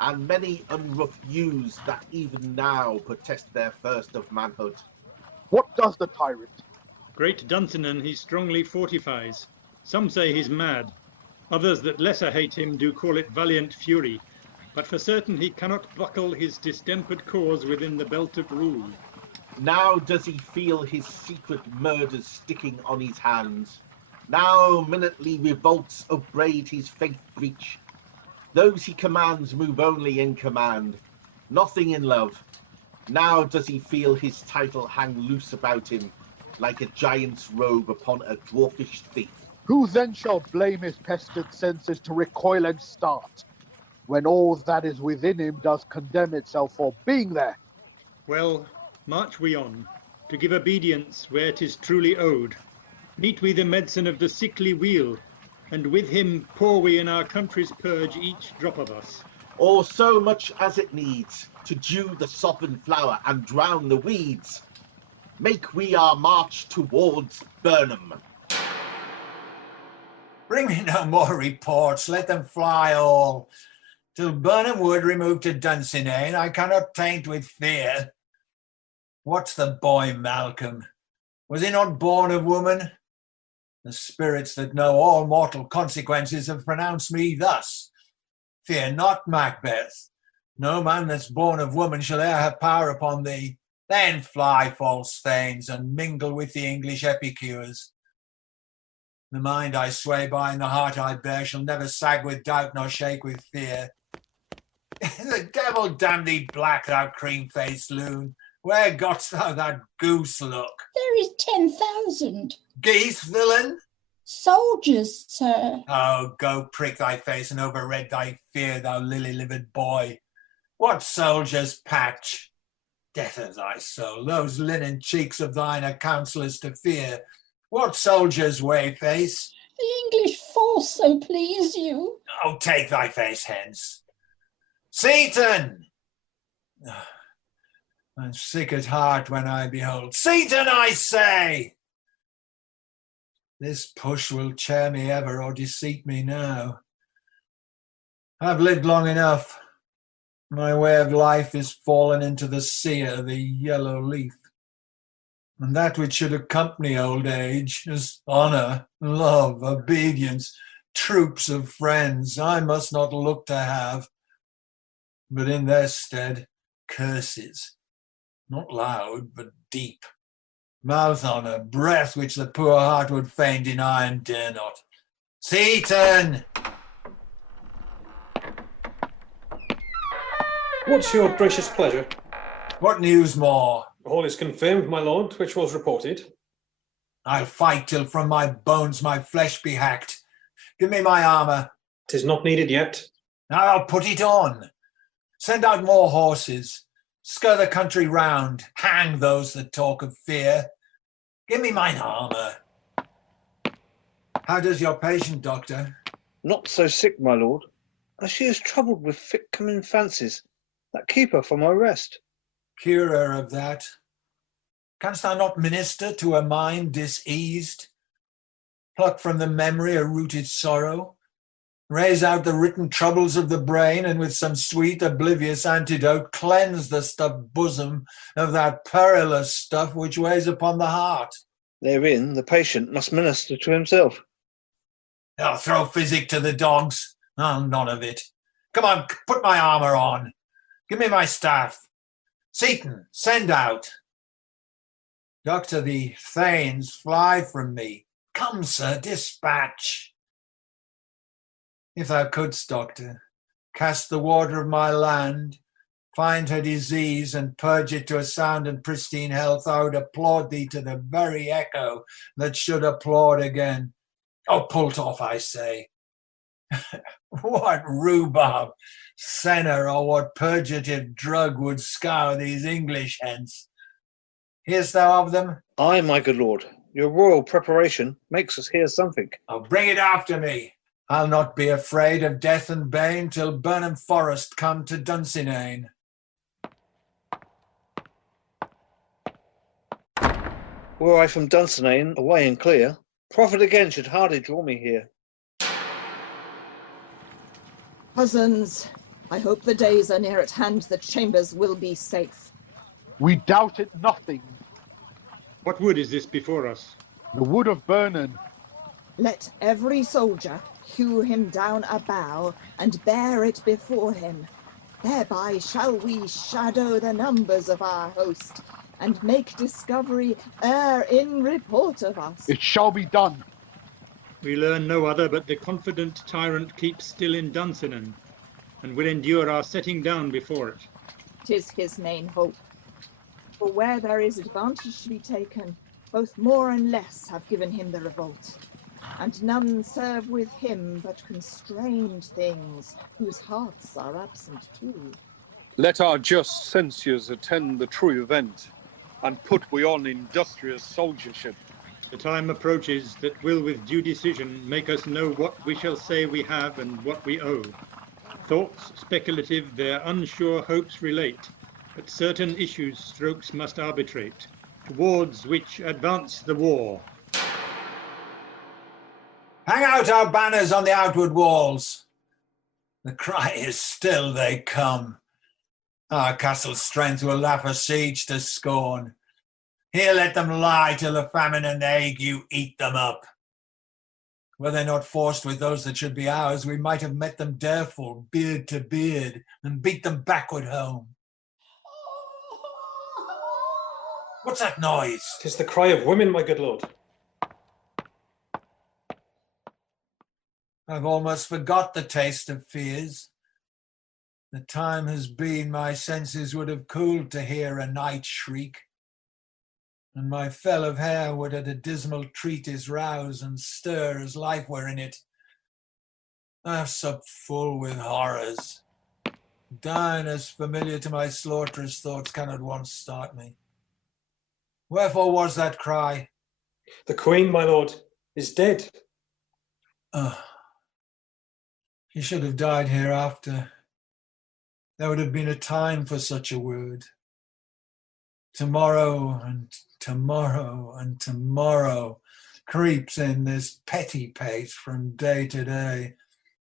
and many unroughed youths that even now protest their first of manhood. What does the tyrant? Great Dunsinane he strongly fortifies. Some say he's mad. Others that lesser hate him do call it valiant fury. But for certain he cannot buckle his distempered cause within the belt of rule. Now does he feel his secret murders sticking on his hands. Now minutely revolts upbraid his faith breach. Those he commands move only in command, nothing in love. Now does he feel his title hang loose about him, like a giant's robe upon a dwarfish thief. Who then shall blame his pestered senses to recoil and start, when all that is within him does condemn itself for being there? Well, march we on, to give obedience where 'tis truly owed. Meet we the medicine of the sickly weal, and with him pour we in our country's purge each drop of us. Or so much as it needs, to dew the softened flower and drown the weeds. Make we our march towards Burnham. Bring me no more reports, let them fly all. Till Burnham Wood remove to Dunsinane, I cannot taint with fear. What's the boy Malcolm? Was he not born of woman? The spirits that know all mortal consequences have pronounced me thus. Fear not, Macbeth. No man that's born of woman shall e'er have power upon thee. Then fly, false thanes, and mingle with the English epicures. The mind I sway by and the heart I bear shall never sag with doubt nor shake with fear. The devil damn thee black, thou cream-faced loon. Where gotst thou that goose look? There is 10,000. Geese, villain? Soldiers, sir. Oh, go prick thy face and overread thy fear, thou lily-livered boy. What soldiers, Patch? Death of thy soul, those linen cheeks of thine are counsellors to fear. What soldiers, Wayface? The English force, so please you. Oh, take thy face hence. Seaton! I'm sick at heart when I behold. Seaton, I say! This push will chair me ever or deceit me now. I've lived long enough. My way of life is fallen into the seer, the yellow leaf. And that which should accompany old age is honour, love, obedience, troops of friends I must not look to have, but in their stead curses, not loud but deep, mouth honour, breath which the poor heart would fain deny and dare not. Seaton! What's your gracious pleasure? What news more? All is confirmed, my lord, which was reported. I'll fight till from my bones my flesh be hacked. Give me my armour. 'Tis not needed yet. Now I'll put it on. Send out more horses. Scur the country round, hang those that talk of fear. Give me mine armour. How does your patient, doctor? Not so sick, my lord, as she is troubled with fit-coming fancies that keep her from her rest. Cure her of that. Canst thou not minister to a mind diseased? Pluck from the memory a rooted sorrow? Raise out the written troubles of the brain, and with some sweet oblivious antidote cleanse the stuffed bosom of that perilous stuff which weighs upon the heart. Therein the patient must minister to himself. I'll throw physic to the dogs. Oh, none of it. Come on, put my armour on. Give me my staff. Seaton, send out. Doctor, the thanes fly from me. Come, sir, dispatch. If thou couldst, doctor, cast the water of my land, find her disease and purge it to a sound and pristine health, I would applaud thee to the very echo that should applaud again. Oh, pull't off, I say. What rhubarb, senna, or what purgative drug would scour these English hence? Hear'st thou of them? Aye, my good lord, your royal preparation makes us hear something. Oh, bring it after me. I'll not be afraid of death and bane till Burnham Forest come to Dunsinane. Were I from Dunsinane, away and clear, profit again should hardly draw me here. Cousins, I hope the days are near at hand that Chambers will be safe. We doubt it nothing. What wood is this before us? The wood of Burnham. Let every soldier hew him down a bough and bear it before him. Thereby shall we shadow the numbers of our host and make discovery err in report of us. It shall be done. We learn no other but the confident tyrant keeps still in Dunsinane, and will endure our setting down before it. 'Tis his main hope. For where there is advantage to be taken, both more and less have given him the revolt. And none serve with him but constrained things, whose hearts are absent too. Let our just censures attend the true event, and put we on industrious soldiership. The time approaches that will with due decision make us know what we shall say we have and what we owe. Thoughts speculative their unsure hopes relate, but certain issues strokes must arbitrate, towards which advance the war. Hang out our banners on the outward walls. The cry is still they come. Our castle's strength will laugh a siege to scorn. Here let them lie till the famine and the ague eat them up. Were they not forced with those that should be ours, we might have met them dareful, beard to beard, and beat them backward home. What's that noise? 'Tis the cry of women, my good lord. I've almost forgot the taste of fears. The time has been my senses would have cooled to hear a night shriek, and my fell of hair would at a dismal treatise rouse and stir as life were in it. I've supped full with horrors. Dying as familiar to my slaughterous thoughts cannot once start me. Wherefore was that cry? The Queen, my lord, is dead. She should have died hereafter. There would have been a time for such a word. Tomorrow and tomorrow and tomorrow creeps in this petty pace from day to day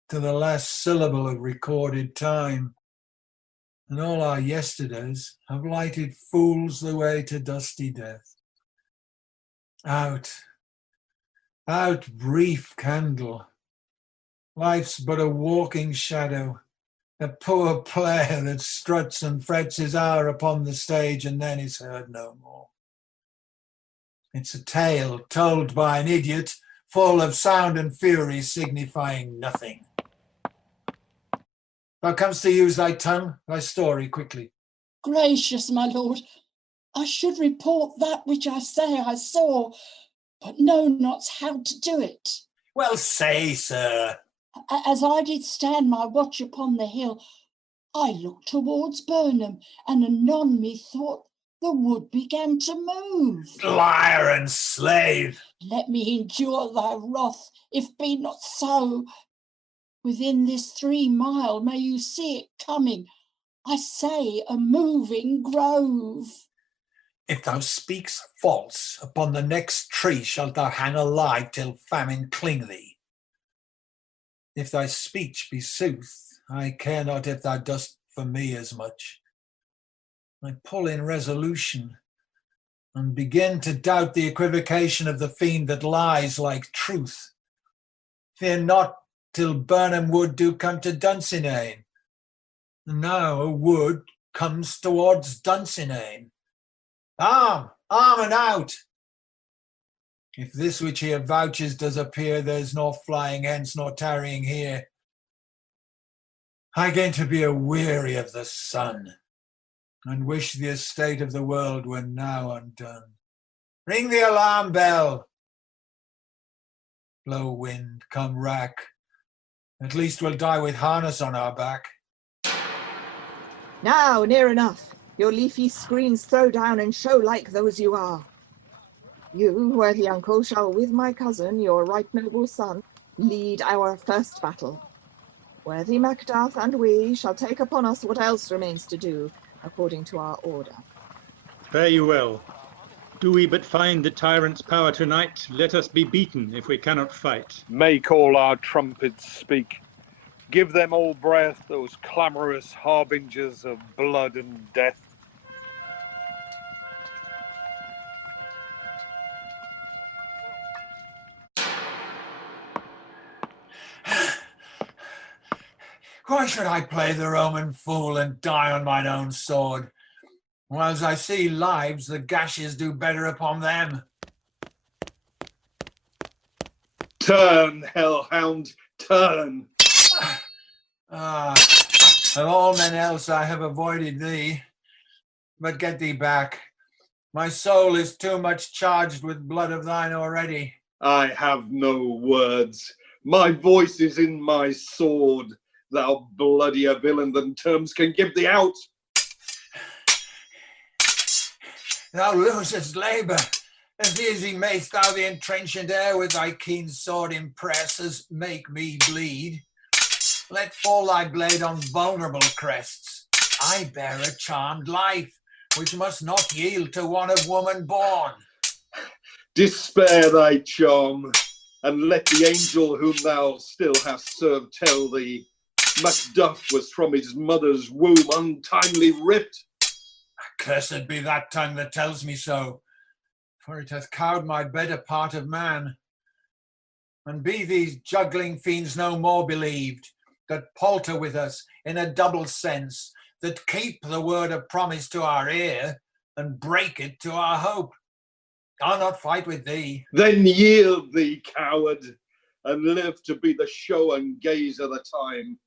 to the last syllable of recorded time. And all our yesterdays have lighted fools the way to dusty death. Out, out, brief candle. Life's but a walking shadow, a poor player that struts and frets his hour upon the stage and then is heard no more. It's a tale told by an idiot, full of sound and fury, signifying nothing. Thou comest to use thy tongue, thy story quickly. Gracious, my lord, I should report that which I say I saw, but know not how to do it. Well, say, sir. As I did stand my watch upon the hill, I looked towards Burnham, and anon methought the wood began to move. Liar and slave! Let me endure thy wrath, if be not so. Within this 3 mile may you see it coming. I say a moving grove. If thou speaks false, upon the next tree shalt thou hang alive till famine cling thee. If thy speech be sooth, I care not if thou dost for me as much. I pull in resolution, and begin to doubt the equivocation of the fiend that lies like truth. Fear not till Burnham Wood do come to Dunsinane. Now a wood comes towards Dunsinane. Arm, arm and out! If this which here vouches does appear, there's nor flying hence nor tarrying here. I gain to be aweary of the sun, and wish the estate of the world were now undone. Ring the alarm bell. Blow wind, come rack. At least we'll die with harness on our back. Now, near enough. Your leafy screens throw down and show like those you are. You, worthy uncle, shall with my cousin, your right noble son, lead our first battle. Worthy Macduff and we shall take upon us what else remains to do, according to our order. Fare you well. Do we but find the tyrant's power tonight, let us be beaten if we cannot fight. Make all our trumpets speak. Give them all breath, those clamorous harbingers of blood and death. Why should I play the Roman fool and die on mine own sword? Whilst I see lives, the gashes do better upon them. Turn, hellhound, turn! Of all men else I have avoided thee. But get thee back. My soul is too much charged with blood of thine already. I have no words. My voice is in my sword. Thou bloodier villain than terms can give thee out. Thou losest labour. As easy mayst thou the entrenchant air with thy keen sword impress as make me bleed. Let fall thy blade on vulnerable crests. I bear a charmed life, which must not yield to one of woman born. Despair thy charm, and let the angel whom thou still hast served tell thee, Macduff was from his mother's womb untimely ripped. Cursed be that tongue that tells me so, for it hath cowed my better part of man. And be these juggling fiends no more believed, that palter with us in a double sense, that keep the word of promise to our ear, and break it to our hope. I'll not fight with thee. Then yield thee, coward, and live to be the show and gaze of the time.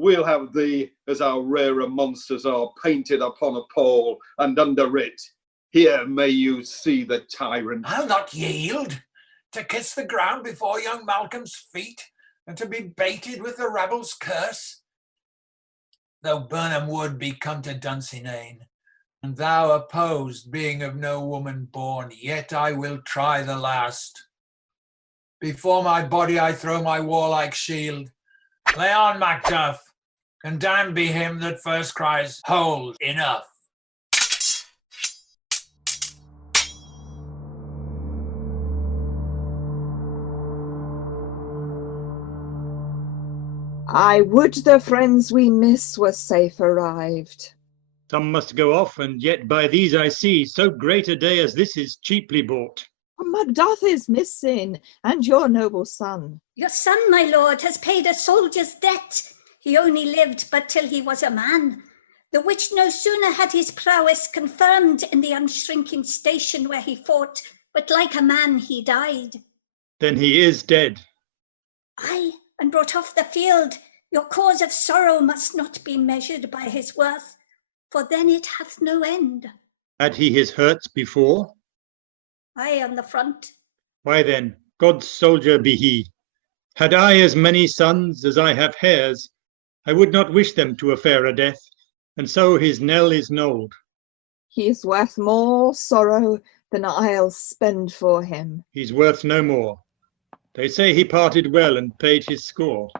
We'll have thee, as our rarer monsters are, painted upon a pole, and under it, here may you see the tyrant. I'll not yield. To kiss the ground before young Malcolm's feet, and to be baited with the rabble's curse. Though Burnham Wood be come to Dunsinane, and thou opposed, being of no woman born, yet I will try the last. Before my body I throw my warlike shield. Lay on, Macduff, and damned be him that first cries, hold, enough. I would the friends we miss were safe arrived. Some must go off, and yet by these I see, so great a day as this is cheaply bought. Macduff is missing, and your noble son. Your son, my lord, has paid a soldier's debt. He only lived but till he was a man, the which no sooner had his prowess confirmed in the unshrinking station where he fought, but like a man he died. Then he is dead. Aye, and brought off the field. Your cause of sorrow must not be measured by his worth, for then it hath no end. Had he his hurts before? Aye, on the front. Why then, God's soldier be he. Had I as many sons as I have hairs, I would not wish them to a fairer death, and so his knell is knolled. He is worth more sorrow than I'll spend for him. He's worth no more. They say he parted well and paid his score,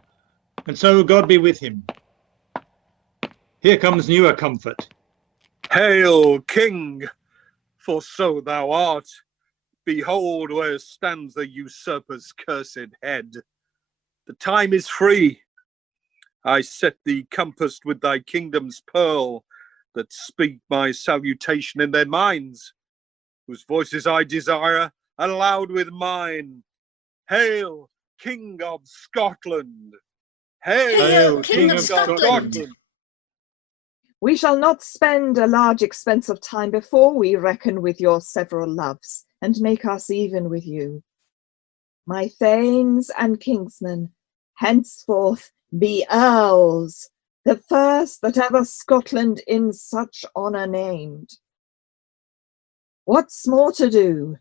and so God be with him. Here comes newer comfort. Hail, King, for so thou art. Behold where stands the usurper's cursed head. The time is free. I set thee compassed with thy kingdom's pearl, that speak my salutation in their minds, whose voices I desire, aloud with mine. Hail, King of Scotland! Hail, King of Scotland! We shall not spend a large expense of time before we reckon with your several loves, and make us even with you. My thanes and kingsmen, henceforth be earls, the first that ever Scotland in such honour named. What's more to do,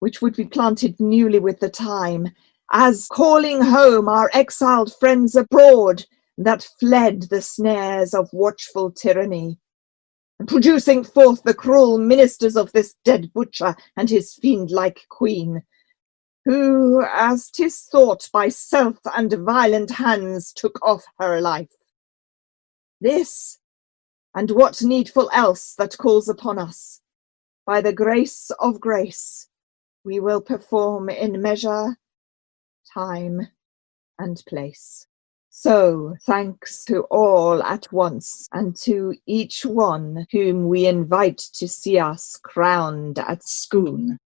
which would be planted newly with the time, as calling home our exiled friends abroad, that fled the snares of watchful tyranny, and producing forth the cruel ministers of this dead butcher and his fiend-like queen, who, as 'tis thought, by self and violent hands took off her life. This, and what needful else that calls upon us, by the grace of grace, we will perform in measure, time, and place. So thanks to all at once, and to each one whom we invite to see us crowned at Scone.